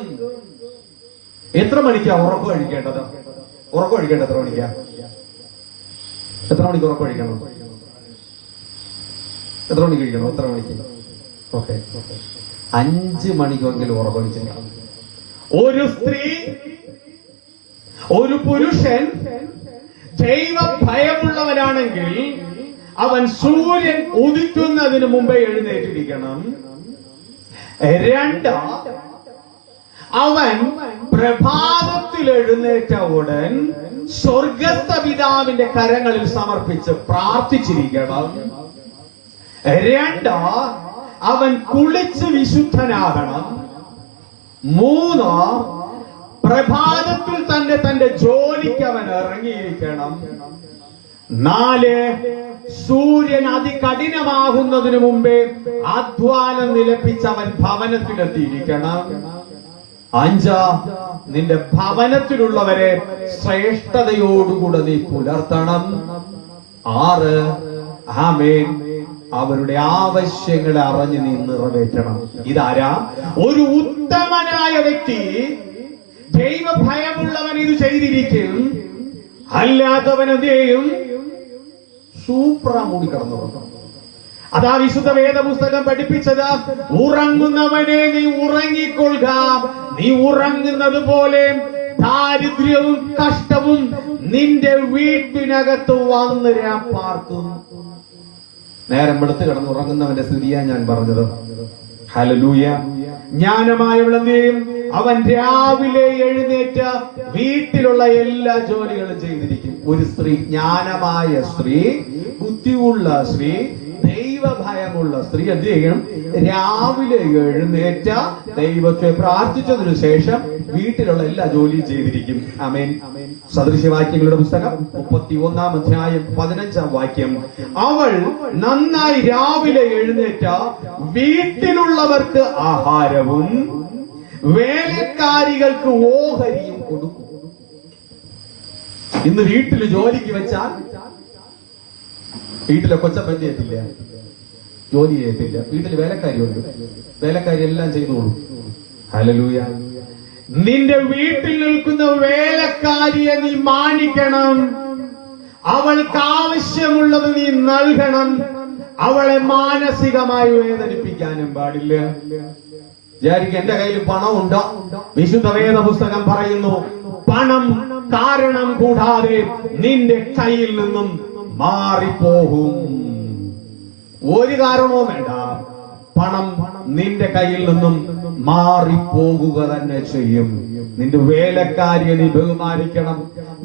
എത്ര മണിക്കാ ഉറക്കം കഴിക്കേണ്ടത്? ഉറക്കം കഴിക്കേണ്ടത് എത്ര മണിക്കാ? എത്ര മണിക്ക് ഉറക്കം കഴിക്കണം? എത്ര മണിക്ക് കഴിക്കണം? എത്ര മണിക്ക്? ഓക്കെ, 5 മണിക്കെങ്കിലും ഉറക്കൊഴിച്ചിരിക്കണം. ഒരു സ്ത്രീ, ഒരു പുരുഷൻ ദൈവ ഭയമുള്ളവനാണെങ്കിൽ അവൻ സൂര്യൻ ഉദിക്കുന്നതിന് മുമ്പേ എഴുന്നേറ്റിരിക്കണം. 2, അവൻ പ്രഭാതത്തിൽ എഴുന്നേറ്റ ഉടൻ സ്വർഗസ്ഥ പിതാവിന്റെ കരങ്ങളിൽ സമർപ്പിച്ച് പ്രാർത്ഥിച്ചിരിക്കണം. 2, അവൻ കുളിച്ച് വിശുദ്ധനാകണം. 3, പ്രഭാതത്തിൽ തന്നെ തന്റെ ജോലിക്ക് അവൻ ഇറങ്ങിയിരിക്കണം. 4, സൂര്യൻ അതികഠിനമാകുന്നതിനു മുമ്പേ അധ്വാനം നിലപ്പിച്ച് അവൻ ഭവനത്തിലെത്തിയിരിക്കണം. 5, നിന്റെ ഭവനത്തിലുള്ളവരെ ശ്രേഷ്ഠതയോടുകൂടെ നീ പുലർത്തണം. 6, ആമേൻ, അവരുടെ ആവശ്യങ്ങളെ അറിഞ്ഞ് നീ നിറവേറ്റണം. ഇതാരാ? ഒരു ഉത്തമനായ വ്യക്തി, ദൈവഭയമുള്ളവൻ ഇത് ചെയ്തിരിക്കും. അല്ലാത്തവൻ എന്ത് ചെയ്യും? സൂപ്ര മൂടി കടന്നു. അതാ വിശുദ്ധ വേദപുസ്തകം പഠിപ്പിച്ചത്. ഉറങ്ങുന്നവനെ നീ ഉറങ്ങിക്കൊള്ളുക, നീ ഉറങ്ങുന്നത് പോലെ ദാരിദ്ര്യവും കഷ്ടവും നിന്റെ വീട്ടിനകത്ത് വന്ന് പാർക്കും. നേരം വെളുത്ത് കിടന്ന് ഉറങ്ങുന്നവന്റെ സ്ഥിതിയാ ഞാൻ പറഞ്ഞത്. ഹല്ലേലൂയ. ജ്ഞാനമായവളെയും അവൻ രാവിലെ എഴുന്നേറ്റ് വീട്ടിലുള്ള എല്ലാ ജോലികളും ചെയ്തിരിക്കും. ഒരു സ്ത്രീ, ജ്ഞാനമായ സ്ത്രീ, ബുദ്ധിയുള്ള സ്ത്രീ, ദൈവഭയമുള്ള സ്ത്രീ എന്ത് ചെയ്യണം? രാവിലെ എഴുന്നേറ്റ ദൈവത്തെ പ്രാർത്ഥിച്ചതിനു ശേഷം വീട്ടിലുള്ള എല്ലാ ജോലിയും ചെയ്തിരിക്കും. ആമേൻ. സദൃശവാക്യങ്ങളുടെ പുസ്തകം 31-ാം അധ്യായം 15-ാം വാക്യം. അവൾ നന്നായി രാവിലെ എഴുന്നേറ്റ വീട്ടിലുള്ളവർക്ക് ആഹാരവും വേലക്കാരികൾക്ക് ഓഹരിയും കൊടുക്കും. ഇന്ന് വീട്ടിൽ ജോലിക്ക് വെച്ചാൽ വീട്ടിലെ കൊച്ചപ്പന്തി എത്തില്ല, ജോലി ചെയ്യത്തില്ല. വീട്ടിൽ വേലക്കാരിയുണ്ട്, വേലക്കാരി എല്ലാം ചെയ്തോളൂ. ഹല്ലേലൂയ. നിന്റെ വീട്ടിൽ നിൽക്കുന്ന വേലക്കാരിയെ നീ മാനിക്കണം. അവൾക്ക് ആവശ്യമുള്ളത് നീ നൽകണം. അവളെ മാനസികമായി വേദനിപ്പിക്കാനും പാടില്ല. വിചാരിക്കും എന്റെ കയ്യിൽ പണമുണ്ടോ? വിശുദ്ധ വേദ പുസ്തകം പറയുന്നു, പണം കാരണം കൂടാതെ നിന്റെ കയ്യിൽ നിന്നും മാറിപ്പോകും. ഒരു കാരണവും വേണ്ട, പണം നിന്റെ കയ്യിൽ നിന്നും മാറിപ്പോകുക തന്നെ ചെയ്യും. നിന്റെ വേലക്കാരിയെ നീ ബഹുമാനിക്കണം.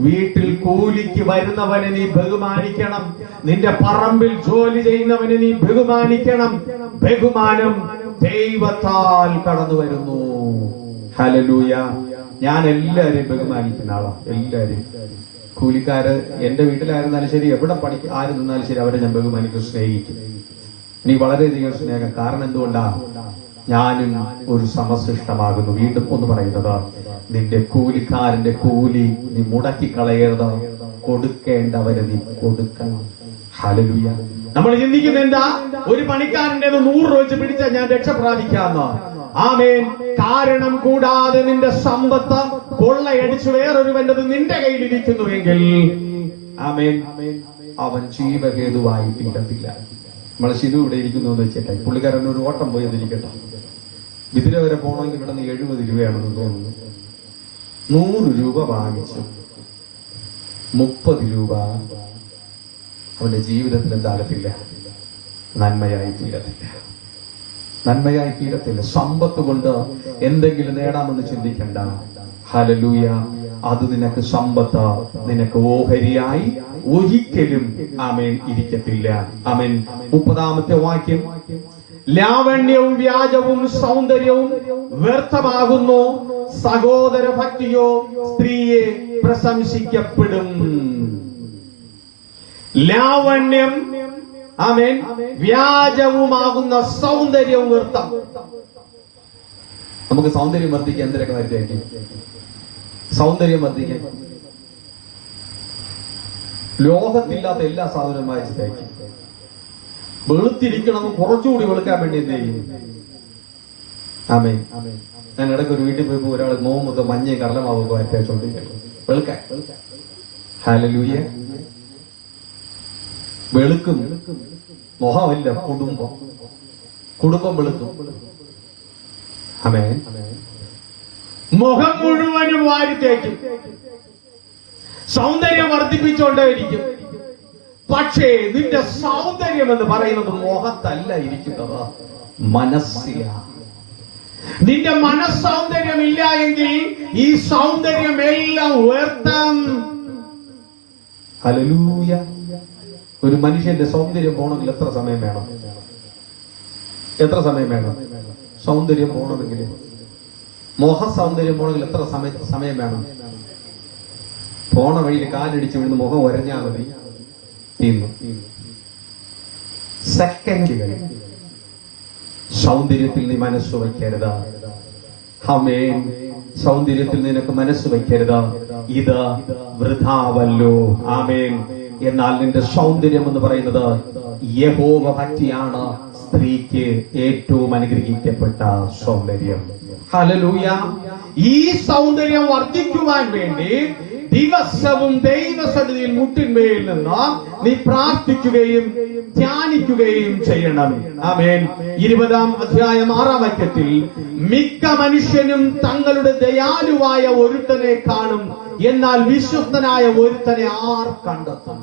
വീട്ടിൽ കൂലിക്ക് വരുന്നവനെ നീ ബഹുമാനിക്കണം. നിന്റെ പറമ്പിൽ ജോലി ചെയ്യുന്നവനെ നീ ബഹുമാനിക്കണം. ബഹുമാനം ദൈവത്താൽ കടന്നു വരുന്നു. ഹല്ലേലൂയ. ഞാൻ എല്ലാരെയും ബഹുമാനിക്കുന്ന ആളാ. എല്ലാരെയും, കൂലിക്കാര് എന്റെ വീട്ടിലായിരുന്നാലും ശരി, എവിടെ ആര് നിന്നാലും ശരി, അവരെ ഞാൻ ബഹുമാനിക്കും, സ്നേഹിക്കും. നീ വളരെയധികം സ്നേഹം. കാരണം എന്തുകൊണ്ടാ? ഞാനും ഒരു സമസൃഷ്ടമാകുന്നു. വീണ്ടും ഒന്ന് പറയുന്നത്, നിന്റെ കൂലിക്കാരന്റെ കൂലി നീ മുടക്കി കളയരുത്. കൊടുക്കേണ്ടവരെ നീ കൊടുക്കണം. ഹല്ലേലൂയ. നമ്മൾ ചിന്തിക്കുന്ന എന്താ? ഒരു പണിക്കാരന്റെ 100 രൂപ വെച്ച് പിടിച്ചാൽ ഞാൻ രക്ഷ പ്രാപിക്കാന്ന്. ആമേൻ. കാരണം കൂടാതെ നിന്റെ സമ്പത്ത് കൊള്ളയടിച്ചു വേറൊരുവന്റത് നിന്റെ കയ്യിലിരിക്കുന്നുവെങ്കിൽ ആമേൻ, അവൻ ജീവഹേതുവായി തീരത്തില്ല. നമ്മളെ ശിരു ഇവിടെ ഇരിക്കുന്നു എന്ന് വെച്ചിട്ടെ, പുള്ളിക്കാരൻ ഒരു ഓട്ടം പോയി എന്നിരിക്കട്ടെ, വിതിര വരെ പോകണമെങ്കിൽ ഇവിടെ നിന്ന് 70 രൂപയാണെന്ന് തോന്നുന്നു. 100 രൂപ വാങ്ങിച്ചു 30 രൂപ അവന്റെ ജീവിതത്തിൽ എന്താകത്തില്ല? നന്മയായി തീരത്തില്ല. നന്മയായി തീരത്തില്ല. സമ്പത്ത് കൊണ്ട് എന്തെങ്കിലും നേടാമെന്ന് ചിന്തിക്കണ്ട. ഹല്ലേലൂയ. അത് നിനക്ക് സമ്പത്ത്, നിനക്ക് ഓഹരിയായി ഒരിക്കലും ആമേൻ ഇരിക്കത്തില്ല. ആമേൻ. 30-ാമത്തെ വാക്യം. ലാവണ്യവും വ്യാജവും സൗന്ദര്യവും വ്യർത്ഥമാകുന്നു, സഹോദര ഭക്തിയോ സ്ത്രീയെ പ്രശംസിക്കപ്പെടും. ലാവണ്യം, ആമേൻ, വ്യാജവുമാകുന്ന സൗന്ദര്യവും വ്യർത്ഥം. നമുക്ക് സൗന്ദര്യം വർദ്ധിക്കാൻ എന്തൊക്കെ വരുത്തിയായിരിക്കും? സൗന്ദര്യം വർദ്ധിക്കാൻ ലോകത്തില്ലാത്ത എല്ലാ സാധനവും വായിച്ചിട്ടായിരിക്കും. വെളുത്തിരിക്കണം, കുറച്ചുകൂടി വെളുക്കാൻ വേണ്ടി എന്ത് ചെയ്യും? ആമേൻ. ഞാൻ ഇടയ്ക്ക് ഒരു വീട്ടിൽ പോയപ്പോ ഒരാൾ മോമൊക്കെ മഞ്ഞയും കടലമാവൊക്കെ വരച്ചോണ്ടിരിക്കണം വെളുക്കാൻ. ഹല്ലേലൂയ. വെളുക്കും. മുഖമല്ല, കുടുംബം വെളുക്കും. ആമേൻ. മുഖം മുഴുവനും വാരിത്തേക്കും, സൗന്ദര്യം വർദ്ധിപ്പിച്ചുകൊണ്ടേയിരിക്കും. പക്ഷേ നിന്റെ സൗന്ദര്യം എന്ന് പറയുന്നത് മുഖത്തല്ല ഇരിക്കുന്നത്, മനസ്സിലാണ്. നിന്റെ മനസ്സൗന്ദര്യമില്ല എങ്കിൽ ഈ സൗന്ദര്യം എല്ലാം വ്യർത്ഥം. ഹല്ലേലൂയ. ഒരു മനുഷ്യന്റെ സൗന്ദര്യം പോകണമെങ്കിൽ എത്ര സമയം വേണം? എത്ര സമയം വേണം സൗന്ദര്യം പോകണമെങ്കിൽ? മോഹ സൗന്ദര്യം പോകണമെങ്കിൽ എത്ര സമയം വേണം? പോണ വഴിയിൽ കാലടിച്ച് വീണ് മുഖം ഒരഞ്ഞാൽ മതി, തീർന്നു. സെക്കൻഡുകൾ. സൗന്ദര്യത്തിൽ നീ മനസ്സ് വയ്ക്കരുത്. ആമേൻ. സൗന്ദര്യത്തിൽ നിനക്ക് മനസ്സ് വയ്ക്കരുത്. ഇത് വൃഥാവല്ലോ. ആമേൻ. എന്നാൽ നിന്റെ സൗന്ദര്യം എന്ന് പറയുന്നത് യഹോവ ഭക്തിയാണ് സ്ത്രീക്ക് ഏറ്റവും അനുഗ്രഹിക്കപ്പെട്ട സൗന്ദര്യം. ഹല്ലേലൂയ. ഈ സൗന്ദര്യം വർദ്ധിക്കുവാൻ വേണ്ടി ദിവസവും ദൈവസന്നിധിയിൽ മുട്ടിന്മേൽ നിന്ന് നീ പ്രാർത്ഥിക്കുകയും ധ്യാനിക്കുകയും ചെയ്യണം. ആമേൻ. 20-ാം അധ്യായം 6-ാം വാക്യത്തിൽ മിക്ക മനുഷ്യനും തങ്ങളുടെ ദയാലുവായ ഒരുത്തനെ കാണും, എന്നാൽ വിശ്വസ്തനായ ഒരുത്തനെ ആർ കണ്ടെത്തും.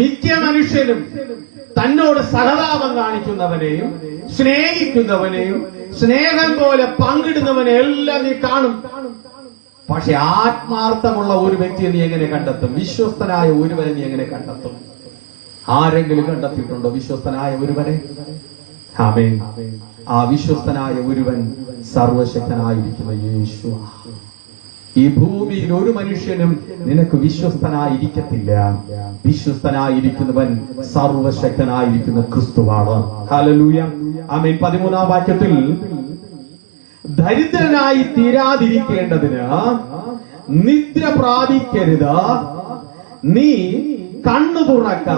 മിക്ക മനുഷ്യനും തന്നോട് സഹതാപം കാണിക്കുന്നവനെയും സ്നേഹിക്കുന്നവനെയും സ്നേഹം പോലെ പങ്കിടുന്നവനെ എല്ലാം നീ കാണും. പക്ഷെ ആത്മാർത്ഥമുള്ള ഒരു വ്യക്തിയെ നീ എങ്ങനെ കണ്ടെത്തും? വിശ്വസ്തനായ ഒരുവനെ നീ എങ്ങനെ കണ്ടെത്തും? ആരെങ്കിലും കണ്ടെത്തിയിട്ടുണ്ടോ വിശ്വസ്തനായ ഒരുവനെ? ആമേൻ. ആ വിശ്വസ്തനായ ഒരുവൻ സർവശക്തനായിരിക്കുന്ന യേശു. ഈ ഭൂമിയിൽ ഒരു മനുഷ്യനും നിനക്ക് വിശ്വസ്തനായിരിക്കത്തില്ല. വിശ്വസ്തനായിരിക്കുന്നവൻ സർവശക്തനായിരിക്കുന്ന ക്രിസ്തുവാണ്. ഹല്ലേലൂയ. ആമേൻ. 13-ാം വാക്യത്തിൽ ദരിദ്രനായി തീരാതിരിക്കേണ്ടതിന് നിദ്ര പ്രാപിക്കരുത്, നീ കണ്ണു തുറക്ക,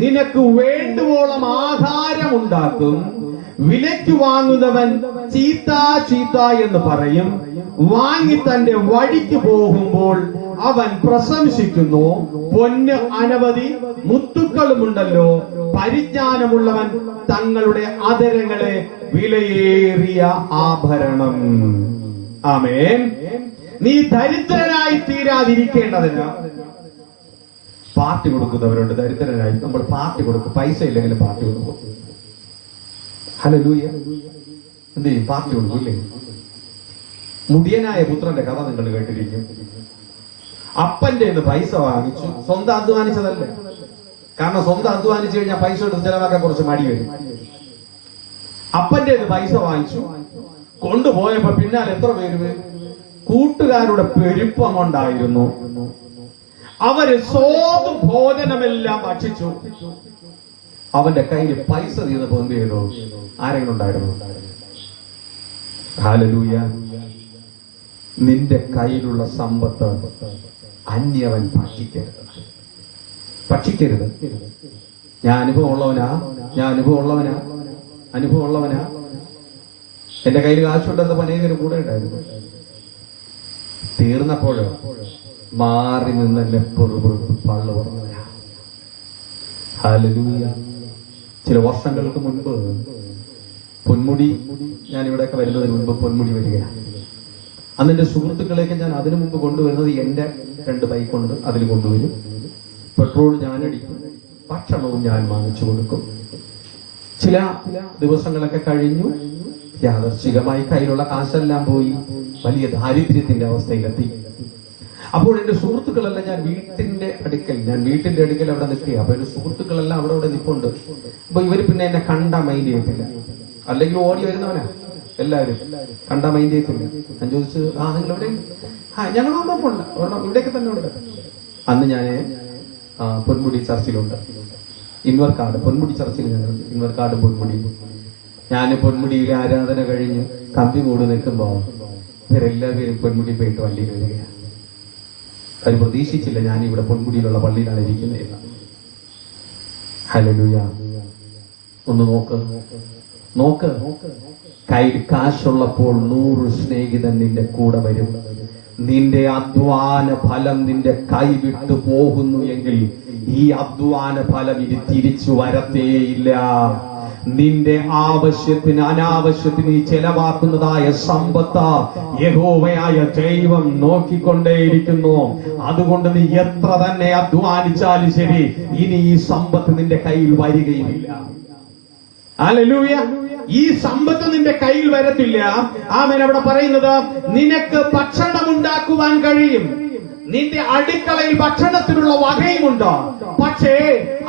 നിനക്ക് വേണ്ടുവോളം ആഹാരം ഉണ്ടാക്കും. വിലയ്ക്ക് വാങ്ങുന്നവൻ ചീത്ത ചീത്ത എന്ന് പറയും, വാങ്ങി തന്റെ വഴിക്ക് പോകുമ്പോൾ അവൻ പ്രശംസിക്കുന്നു. പൊന്ന് അനവധി മുത്തുക്കളുമുണ്ടല്ലോ, പരിജ്ഞാനമുള്ളവൻ തങ്ങളുടെ അധരങ്ങളെ വിലയേറിയ ആഭരണം. ആമേൻ. നീ ദരിദ്രനായി തീരാതിരിക്കേണ്ടതിന് പാർട്ടി കൊടുക്കുന്നവരുണ്ട്. ദരിദ്രനായി നമ്മൾ പാർട്ടി കൊടുക്കും. പൈസ ഇല്ലെങ്കിലും പാർട്ടി കൊടുക്കും. ഹല്ലേലൂയ. എന്ത് ചെയ്യും? പാർട്ടി കൊടുക്കും. ഇല്ലേ? മുടിയനായ പുത്രന്റെ കഥ നിങ്ങൾ കേട്ടിരിക്കും. അപ്പന്റെ പൈസ വാങ്ങിച്ചു. സ്വന്തം അധ്വാനിച്ചതല്ലേ. കാരണം സ്വന്തം അധ്വാനിച്ചു കഴിഞ്ഞാൽ പൈസ എടുത്ത് ചെലവാക്കാൻ കുറച്ച് മടി വരും. അപ്പന്റെ പൈസ വാങ്ങിച്ചു കൊണ്ടുപോയപ്പോ പിന്നാലെ എത്ര പേര്? കൂട്ടുകാരുടെ പെരുപ്പം കൊണ്ടായിരുന്നു. അവര് സ്വന്തം ഭോജനമെല്ലാം ഭക്ഷിച്ചു. അവന്റെ കയ്യിൽ പൈസ തീർന്നപ്പോ എന്ത് ചെയ്തു? ആരെങ്കിലും ഉണ്ടായിരുന്നു? ഹല്ലേലൂയ. നിന്റെ കയ്യിലുള്ള സമ്പത്ത് അന്യവൻ ഭക്ഷിക്കരുത്. ഞാൻ അനുഭവമുള്ളവനാ. എന്റെ കയ്യിൽ കാശുണ്ടെന്ന് പനേകരും കൂടെ ഉണ്ടായിരുന്നു. തീർന്നപ്പോൾ മാറി നിന്നല്ലേ പള്ളു പറഞ്ഞവരാ. ഹല്ലേലൂയ. ചില വർഷങ്ങൾക്ക് മുൻപ് പൊന്മുടി, ഞാൻ ഇവിടെയൊക്കെ വരുന്നതിന് മുൻപ് പൊന്മുടി വരികയാണ്. അന്ന് എന്റെ സുഹൃത്തുക്കളെയൊക്കെ ഞാൻ അതിനു മുമ്പ് കൊണ്ടുവരുന്നത് എന്റെ 2 ബൈക്ക് കൊണ്ട് അതിൽ കൊണ്ടുവരും. പെട്രോൾ ഞാൻ അടിക്കും, ഭക്ഷണവും ഞാൻ വാങ്ങിച്ചു കൊടുക്കും. ചില ദിവസങ്ങളൊക്കെ കഴിഞ്ഞു, യാദർശികമായി കയ്യിലുള്ള കാശെല്ലാം പോയി, വലിയ ദാരിദ്ര്യത്തിന്റെ അവസ്ഥയിലെത്തി. അപ്പോൾ എന്റെ സുഹൃത്തുക്കളെല്ലാം ഞാൻ വീട്ടിന്റെ അടുക്കൽ അവിടെ നിൽക്കുക. അപ്പൊ എന്റെ സുഹൃത്തുക്കളെല്ലാം അവിടെ നിൽപ്പുണ്ട്. അപ്പൊ ഇവര് പിന്നെ എന്നെ കണ്ടാ മൈൻഡ് ചെയ്യത്തില്ല. അല്ലെങ്കിൽ ഓടി വരുന്നവനാ. എല്ലാവരും കണ്ടാ മൈൻഡ് ചെയ്യത്തില്ല. ഞാൻ ചോദിച്ചു, നിങ്ങൾ എവിടെ? ഞങ്ങൾ വന്നപ്പോണ്ട് ഇവിടെയൊക്കെ തന്നെ ഉണ്ട്. അന്ന് ഞാൻ പൊന്മുടി ചർച്ചിലുണ്ട്. ഇൻവർക്കാട് പൊന്മുടി ചർച്ചിൽ ഞാനുണ്ട്. ഇൻവർക്കാട് പൊന്മുടി. ഞാൻ പൊന്മുടിയിലെ ആരാധന കഴിഞ്ഞ് കമ്പി മൂട് നിൽക്കുമ്പോ ഇവരെല്ലാവരും പൊന്മുടി പോയിട്ട് വണ്ടിയിൽ വരികയാണ്. അവർ പ്രതീക്ഷിച്ചില്ല ഞാൻ ഇവിടെ പൊന്മുടിയിലുള്ള പള്ളിയിലാണ് ഇരിക്കുന്നത്. ഹല്ലേലൂയ. ഒന്ന് നോക്ക്. കയ്യിൽ കാശുള്ളപ്പോൾ 100 സ്നേഹിതൻ നിന്റെ കൂടെ വരും. നിന്റെ അധ്വാന ഫലം നിന്റെ കൈ വിട്ടു പോകുന്നു എങ്കിൽ ഈ അധ്വാന ഫലം ഇനി തിരിച്ചു വരത്തേയില്ല. നിന്റെ ആവശ്യത്തിന് അനാവശ്യത്തിന് ഈ ചെലവാക്കുന്നതായ സമ്പത്ത് യഹോവയായ ദൈവം നോക്കിക്കൊണ്ടേയിരിക്കുന്നു. അതുകൊണ്ട് നീ എത്ര തന്നെ അധ്വാനിച്ചാലും ശരി, ഇനി ഈ സമ്പത്ത് നിന്റെ കയ്യിൽ വരികയുമില്ല. ഹല്ലേലൂയ. ഈ സമ്പത്ത് നിന്റെ കയ്യിൽ വരത്തില്ല. ആമേൻ. അവിടെ പറയുന്നത് നിനക്ക് ഭക്ഷണം ഉണ്ടാക്കുവാൻ കഴിയും. നിന്റെ അടുക്കളയിൽ ഭക്ഷണത്തിനുള്ള വകയുമുണ്ടോ? പക്ഷേ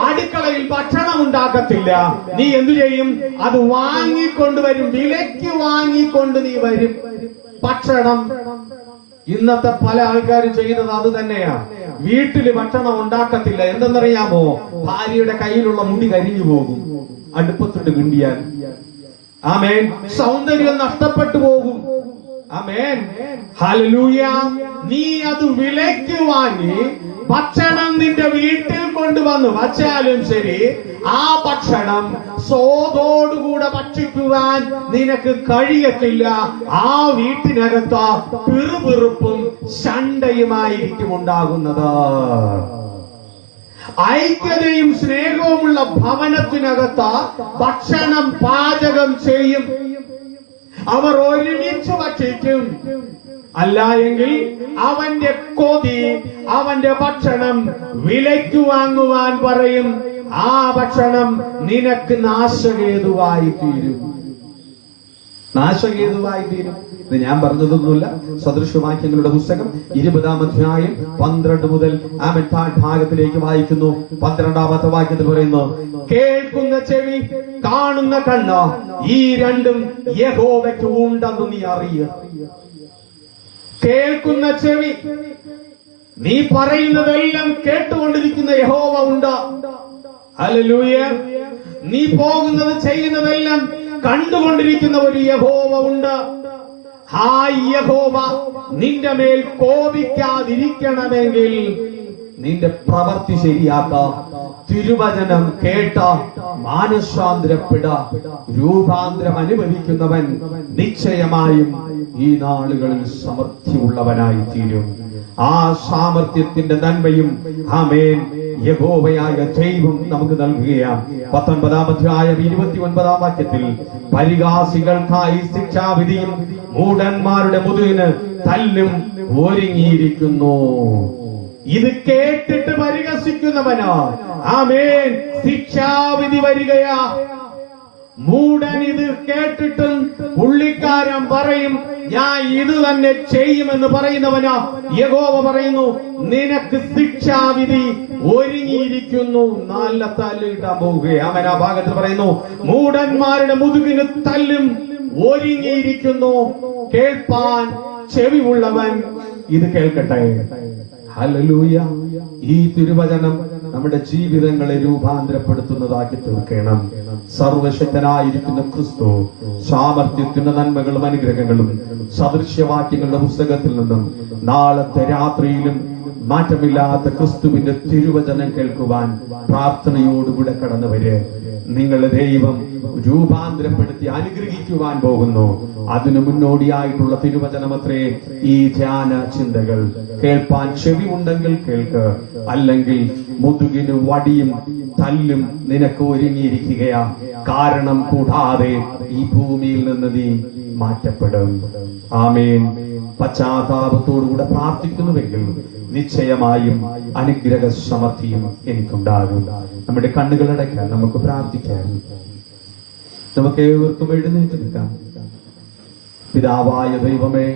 അടുക്കളയിൽ ഭക്ഷണം ഉണ്ടാക്കത്തില്ല. നീ എന്തു ചെയ്യും? അത് വാങ്ങിക്കൊണ്ടുവരും. വിലയ്ക്ക് വാങ്ങിക്കൊണ്ട് നീ വരും ഭക്ഷണം. ഇന്നത്തെ പല ആൾക്കാരും ചെയ്യുന്നത് അത് തന്നെയാ. വീട്ടില് ഭക്ഷണം ഉണ്ടാക്കത്തില്ല. എന്തെന്നറിയാമോ? ഭാര്യയുടെ കയ്യിലുള്ള മുടി കരിഞ്ഞു പോകും അടുപ്പത്തിട്ട് കിണ്ടിയാൽ. ആമേൻ. സൗന്ദര്യം നഷ്ടപ്പെട്ടു പോകും. ആമേൻ. ഹല്ലേലൂയ. നീ അത് വിലയ്ക്ക് വാങ്ങി ഭക്ഷണം നിന്റെ വീട്ടിൽ കൊണ്ടുവന്ന് വച്ചാലും ശരി, ആ ഭക്ഷണം സ്വാദോടുകൂടെ ഭക്ഷിക്കുവാൻ നിനക്ക് കഴിയത്തില്ല. ആ വീട്ടിനകത്ത് പിറുപിറുപ്പും ശണ്ടയുമായിരിക്കും ഉണ്ടാകുന്നത്. ഐക്യതയും സ്നേഹവുമുള്ള ഭവനത്തിനകത്ത് ഭക്ഷണം പാചകം ചെയ്യും, അവർ ഒരുമിച്ച് ഭക്ഷിക്കും. അല്ല എങ്കിൽ അവന്റെ കൊതി, അവന്റെ ഭക്ഷണം വിലയ്ക്ക് വാങ്ങുവാൻ പറയും. ആ ഭക്ഷണം നിനക്ക് നാശകേതുവായി തീരും, നാശകേതുവായി തീരും. ഇത് ഞാൻ പറഞ്ഞതൊന്നുമില്ല. സദൃശവാക്യങ്ങളുടെ പുസ്തകം 20-ാം അധ്യായം 12 മുതൽ ഭാഗത്തിലേക്ക് വായിക്കുന്നു. 12-ാമത്തെ വാക്യത്തിൽ പറയുന്നു, കേൾക്കുന്ന ചെവി, കാണുന്ന കണ്ണ്, ഈ രണ്ടും യഹോവയ്ക്ക് ഉണ്ടെന്ന് നീ അറിയുക. കേൾക്കുന്ന ചെവി, നീ പറയുന്നതെല്ലാം കേട്ടുകൊണ്ടിരിക്കുന്ന യഹോവ ഉണ്ട്. ഹല്ലേലൂയ. നീ പോകുന്നത് ചെയ്യുന്നതെല്ലാം കണ്ടുകൊണ്ടിരിക്കുന്ന ഒരു യഹോവ ഉണ്ട്. ആ യഹോവ നിന്റെ മേൽ കോപിക്കാതിരിക്കണമെങ്കിൽ നിന്റെ പ്രവൃത്തി ശരിയാക്ക, തിരുവചനം കേട്ട മാനസാന്തരപ്പെട, രൂപാന്തരം അനുഭവിക്കുന്നവൻ നിശ്ചയമായും ഈ നാളുകളിൽ സമൃദ്ധിയുള്ളവനായി തീരും. ആ സാമർത്ഥ്യത്തിന്റെ നന്മയും ആമേൻ യഹോവയായ ദൈവം നമുക്ക് നൽകുകയാണ്. 19-ാം അധ്യായം 29-ാം വാക്യത്തിൽ, പരിഹാസികൾക്കായി ശിക്ഷാവിധിയും മൂഢന്മാരുടെ മുതുകിന് തല്ലും ഒരുങ്ങിയിരിക്കുന്നു. ഇത് കേട്ടിട്ട് പരിഹസിക്കുന്നവനോ ആമേൻ ശിക്ഷാവിധി വരികയാ. മൂഢൻ ഇത് കേട്ടിട്ടും പുള്ളിക്കാരൻ പറയും, ഞാൻ ഇത് തന്നെ ചെയ്യുമെന്ന് പറയുന്നവനാ യഹോവ പറയുന്നു, നിനക്ക് ശിക്ഷാവിധി ഒരുങ്ങിയിരിക്കുന്നു. നല്ല തല്ല് കിട്ടാൻ പോവുകയാണ്. അവൻ ആ ഭാഗത്ത് പറയുന്നു, മൂഢന്മാരുടെ മുതുകിന് തല്ലും ഒരുങ്ങിയിരിക്കുന്നു. കേൾപ്പാൻ ചെവിയുള്ളവൻ ഇത് കേൾക്കട്ടെ. ഹല്ലേലൂയ. ഈ തിരുവചനം നമ്മുടെ ജീവിതങ്ങളെ രൂപാന്തരപ്പെടുത്തുന്നതാക്കി തീർക്കണം. സർവശക്തനായിരിക്കുന്ന ക്രിസ്തു സാമർത്ഥ്യത്തിന്റെ നന്മകളും അനുഗ്രഹങ്ങളും സദൃശ്യവാക്യങ്ങളുടെ പുസ്തകത്തിൽ നിന്നും നാളത്തെ രാത്രിയിലും മാറ്റമില്ലാത്ത ക്രിസ്തുവിന്റെ തിരുവചനം കേൾക്കുവാൻ പ്രാർത്ഥനയോടുകൂടെ കടന്നു വരെ നിങ്ങളെ ദൈവം രൂപാന്തരപ്പെടുത്തി അനുഗ്രഹിക്കുവാൻ പോകുന്നു. അതിനു മുന്നോടിയായിട്ടുള്ള തിരുവചനമത്രേ ഈ ധ്യാന ചിന്തകൾ. കേൾപ്പാൻ ചെവി ഉണ്ടെങ്കിൽ കേൾക്ക്, അല്ലെങ്കിൽ മുതുകിന് വടിയും തല്ലും നിനക്ക് ഒരുങ്ങിയിരിക്കുകയാ. കാരണം കൂടാതെ ഈ ഭൂമിയിൽ നിന്ന് നീ മാറ്റപ്പെടും. ആമേൻ. പശ്ചാത്താപത്തോടുകൂടെ പ്രാർത്ഥിക്കുന്നുവെങ്കിൽ നിശ്ചയമായും അനുഗ്രഹ സമൃദ്ധിയും എനിക്കുണ്ടാകും. നമ്മുടെ കണ്ണുകളടയ്ക്കാൻ നമുക്ക് പ്രാർത്ഥിക്കാം. നമുക്ക് ഏവർക്കും എഴുന്നേറ്റ് നിൽക്കാം. പിതാവായ ദൈവമേ,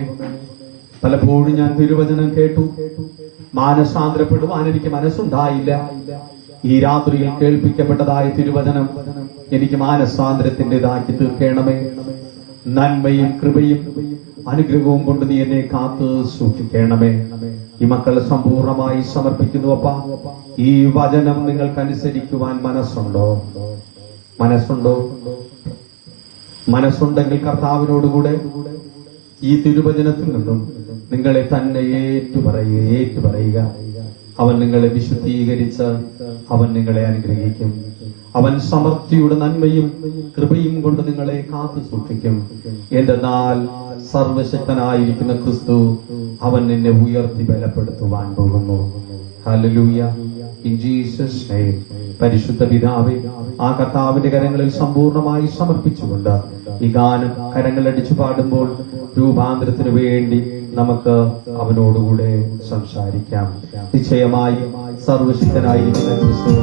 പലപ്പോഴും ഞാൻ തിരുവചനം കേട്ടു, മാനസാന്തരപ്പെടുവാൻ എനിക്ക് മനസ്സുണ്ടായില്ല. ഈ രാത്രിയിൽ കേൾപ്പിക്കപ്പെട്ടതായ തിരുവചനം എനിക്ക് മാനസാന്തരത്തിൻ്റെതാക്കി തീർക്കണമേ. നന്മയും കൃപയും അനുഗ്രഹവും കൊണ്ട് നീ എന്നെ കാത്ത് സൂക്ഷിക്കണമേ. ഈ മക്കളെ സമ്പൂർണമായി സമർപ്പിക്കുന്നു. അപ്പ ഈ വചനം നിങ്ങൾക്കനുസരിക്കുവാൻ മനസ്സുണ്ടോ? മനസ്സുണ്ടെങ്കിൽ കർത്താവിനോടുകൂടെ ഈ തിരുവചനത്തിൽ നിന്നും നിങ്ങളെ തന്നെ ഏറ്റുപറയുക. അവൻ നിങ്ങളെ വിശുദ്ധീകരിച്ച് അവൻ നിങ്ങളെ അനുഗ്രഹിക്കും. അവൻ സമൃദ്ധിയുടെ നന്മയും കൃപയും കൊണ്ട് നിങ്ങളെ കാത്തു സൂക്ഷിക്കും. എന്തെന്നാൽ സർവശക്തനായിരിക്കുന്ന ക്രിസ്തു അവൻ നിന്നെ ഉയർത്തി ബലപ്പെടുത്തുവാൻ പോകുന്നു. ഹല്ലേലൂയ. In Jesus name. പരിശുദ്ധ പിതാവേ, ആ കർത്താവിന്റെ കരങ്ങളിൽ സമ്പൂർണമായി സമർപ്പിച്ചുകൊണ്ട് ഈ ഗാനം കരങ്ങളടിച്ചു പാടുമ്പോൾ രൂപാന്തരത്തിന് വേണ്ടി നമുക്ക് അവനോടുകൂടെ സംസാരിക്കാം. നിശ്ചയമായി സർവശക്തനായിരിക്കുന്ന ക്രിസ്തു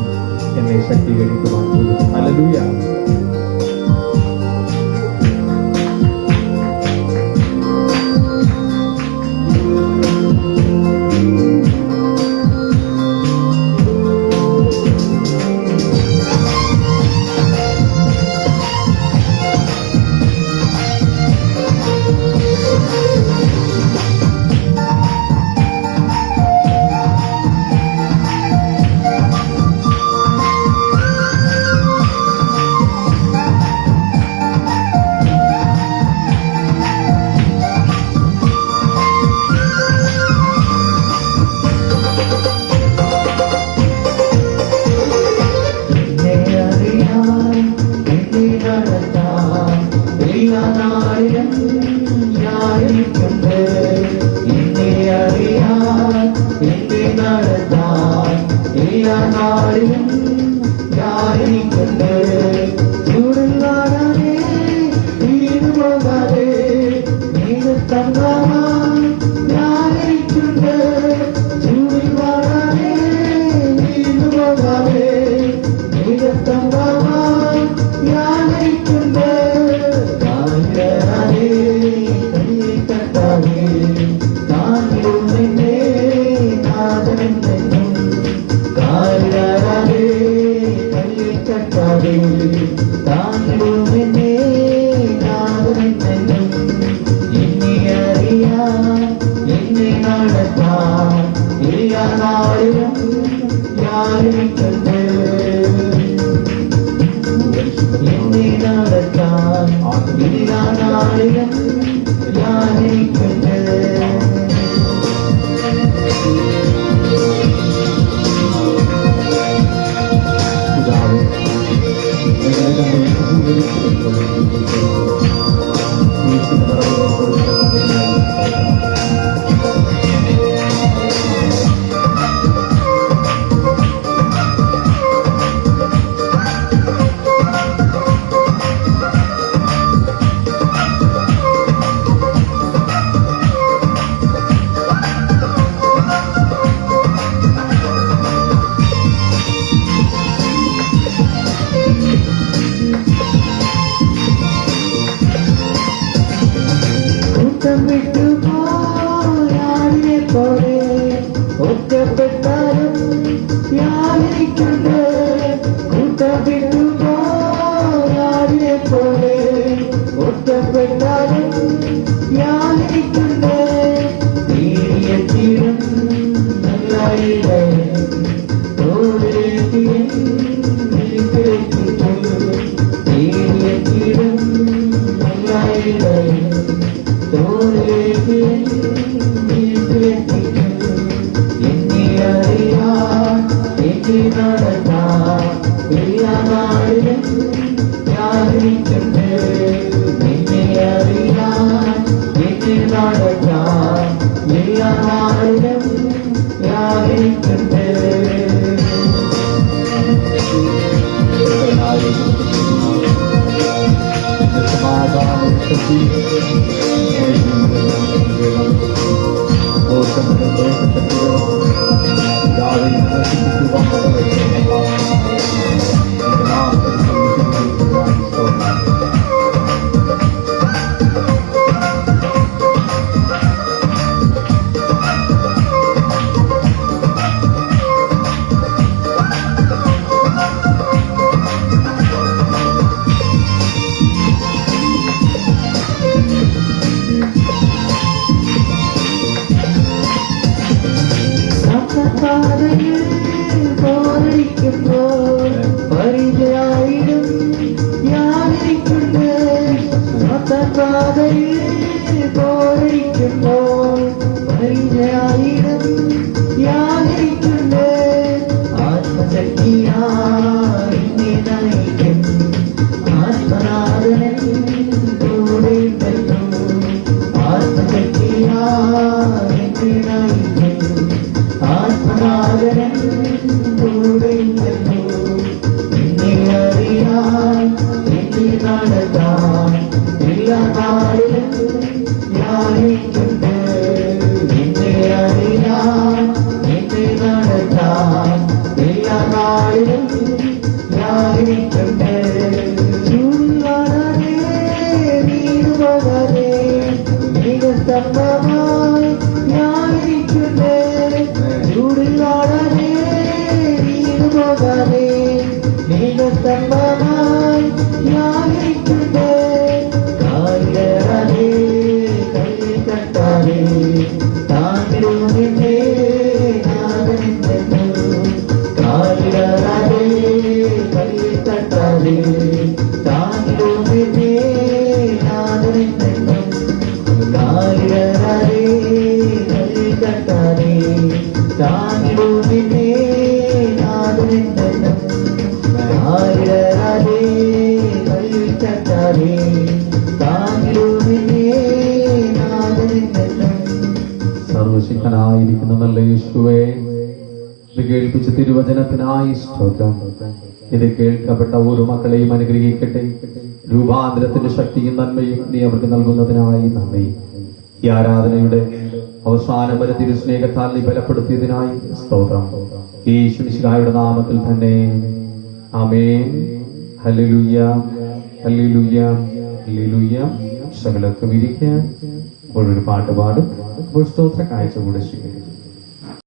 എന്നെ ശക്തീകരിക്കുവാൻ പോകുന്നു. ഹല്ലേലൂയ. എല്ലാ നാളിലും ഞാനിരിക്കട്ടെ. ചൂടിൽ വാടാതെ വീണു പോകാതെ മേഘത്തങ്ങാൻ ഞാനിരിക്കട്ടെ. ചൂടിൽ വാടാതെ വീണു പോകാതെ മേഘത്തങ്ങാൻ ഞാനിരിക്കട്ടെ. കാലിടരാതെ കയ്യിൽ കെട്ടാതെ താങ്ങിടുമെന്നേ നാഥനെന്നും. കാലിടരാതെ കയ്യിൽ കെട്ടാതെ താങ്ങിടുമെന്നേ നാഥനെന്നും. എന്നെ അറിയാൻ എന്നെ നടത്താൻ എല്ലാ നാളിലും ഞാനിരിക്കട്ടെ. എന്നെ നടത്താൻ എല്ലാ നാളിലും ഞാനിരിക്കട്ടെ. കൂട്ടം വിട്ടു പോയാടിനെ പോലെ ഒറ്റപ്പെട്ടാലും ഞാനിരിക്കട്ടെ. കൂട്ടം വിട്ടു പോയാടിനെ പോലെ ഒറ്റപ്പെട്ടാലും ഞാനിരിക്കട്ടെ. തീരിയെത്തിയും നല്ല ഇടയൻ തോളിലെത്തിയും വീട്ടിലെത്തിക്കും. തീരിയെത്തിയും നല്ല ഇടയൻ തോളിലെത്തിയും വീട്ടിലെത്തിക്കും. എന്നെ അറിയാൻ എന്നെ നടത്താൻ എല്ലാ നാളിലും ഞാനിരിക്കട്ടെ. എന്നെ അറിയാൻ എന്നെ നടത്താൻ എല്ലാ നാളിലും ഞാനിരിക്കട്ടെ. പരിചയായിരം ഞാനിരിക്കട്ടെ. പോരിക്കുമ്പോൾ പരിചയായിരം ഞാനിരിക്കട്ടെ. ആത്മശക്തിയായി എന്നെ നയിക്കും ആത്മനാഥനൻ കൂടെ ഉണ്ടല്ലോ. ആത്മശക്തിയായി എന്നെ നയിക്കും ആത്മനാഥനൻ കൂടെ ഉണ്ടല്ലോ. എന്നെ അറിയാൻ എന്നെ നടത്താൻ എല്ലാ നാളിലും ഞാനിരിക്കട്ടെ. എന്നെ അറിയാൻ എന്നെ നടത്താൻ എല്ലാ നാളിലും ഞാനിരിക്കട്ടെ. ചൂടിൽ വാടാതെ വീണു പോകാതെ മേഘസ്തംഭമായി ഞാനിരിക്കട്ടെ. ചൂടിൽ വാടാതെ വീണു പോകാതെ മേഘസ്തംഭമായി ഞാനിരിക്കട്ടെ. കാലിടരാതെ കയ്യിൽ കെട്ടാതെ താങ്ങിടുമെന്നേ നാഥനെന്നും. കാലിടരാതെ കയ്യിൽ കെട്ടാതെ താങ്ങിടുമെന്നേ നാഥനെന്നും. കാലിടരാതെ കയ്യിൽ കെട്ടാതെ താങ്ങിടുമെന്നേ നാഥനെന്നും. കാലിട കേൾപ്പിച്ച തിരുവചനത്തിനായി സ്തോത്രം. ഇത് കേൾക്കപ്പെട്ട ഓരോ മക്കളെയും അനുഗ്രഹിക്കട്ടെ. രൂപാന്തരത്തിന്റെ ശക്തിയും നന്മയും നീ അവർക്ക് നൽകുന്നതിനായി നന്ദി. ഈ ആരാധനയുടെ അവസാനം വരെ തിരുസ്നേഹത്താൽ നീ ബലപ്പെടുത്തിയതിനായി സ്തോത്രം. യേശു മിശിഹായുടെ നാമത്തിൽ തന്നെ ആമേൻ. Hallelujah, hallelujah, hallelujah. സകലർക്കും ഇരിക്കാൻ ഒരു പാട്ട് പാടും. സ്തോത്ര കാഴ്ച കൂടെ സ്വീകരിക്കും.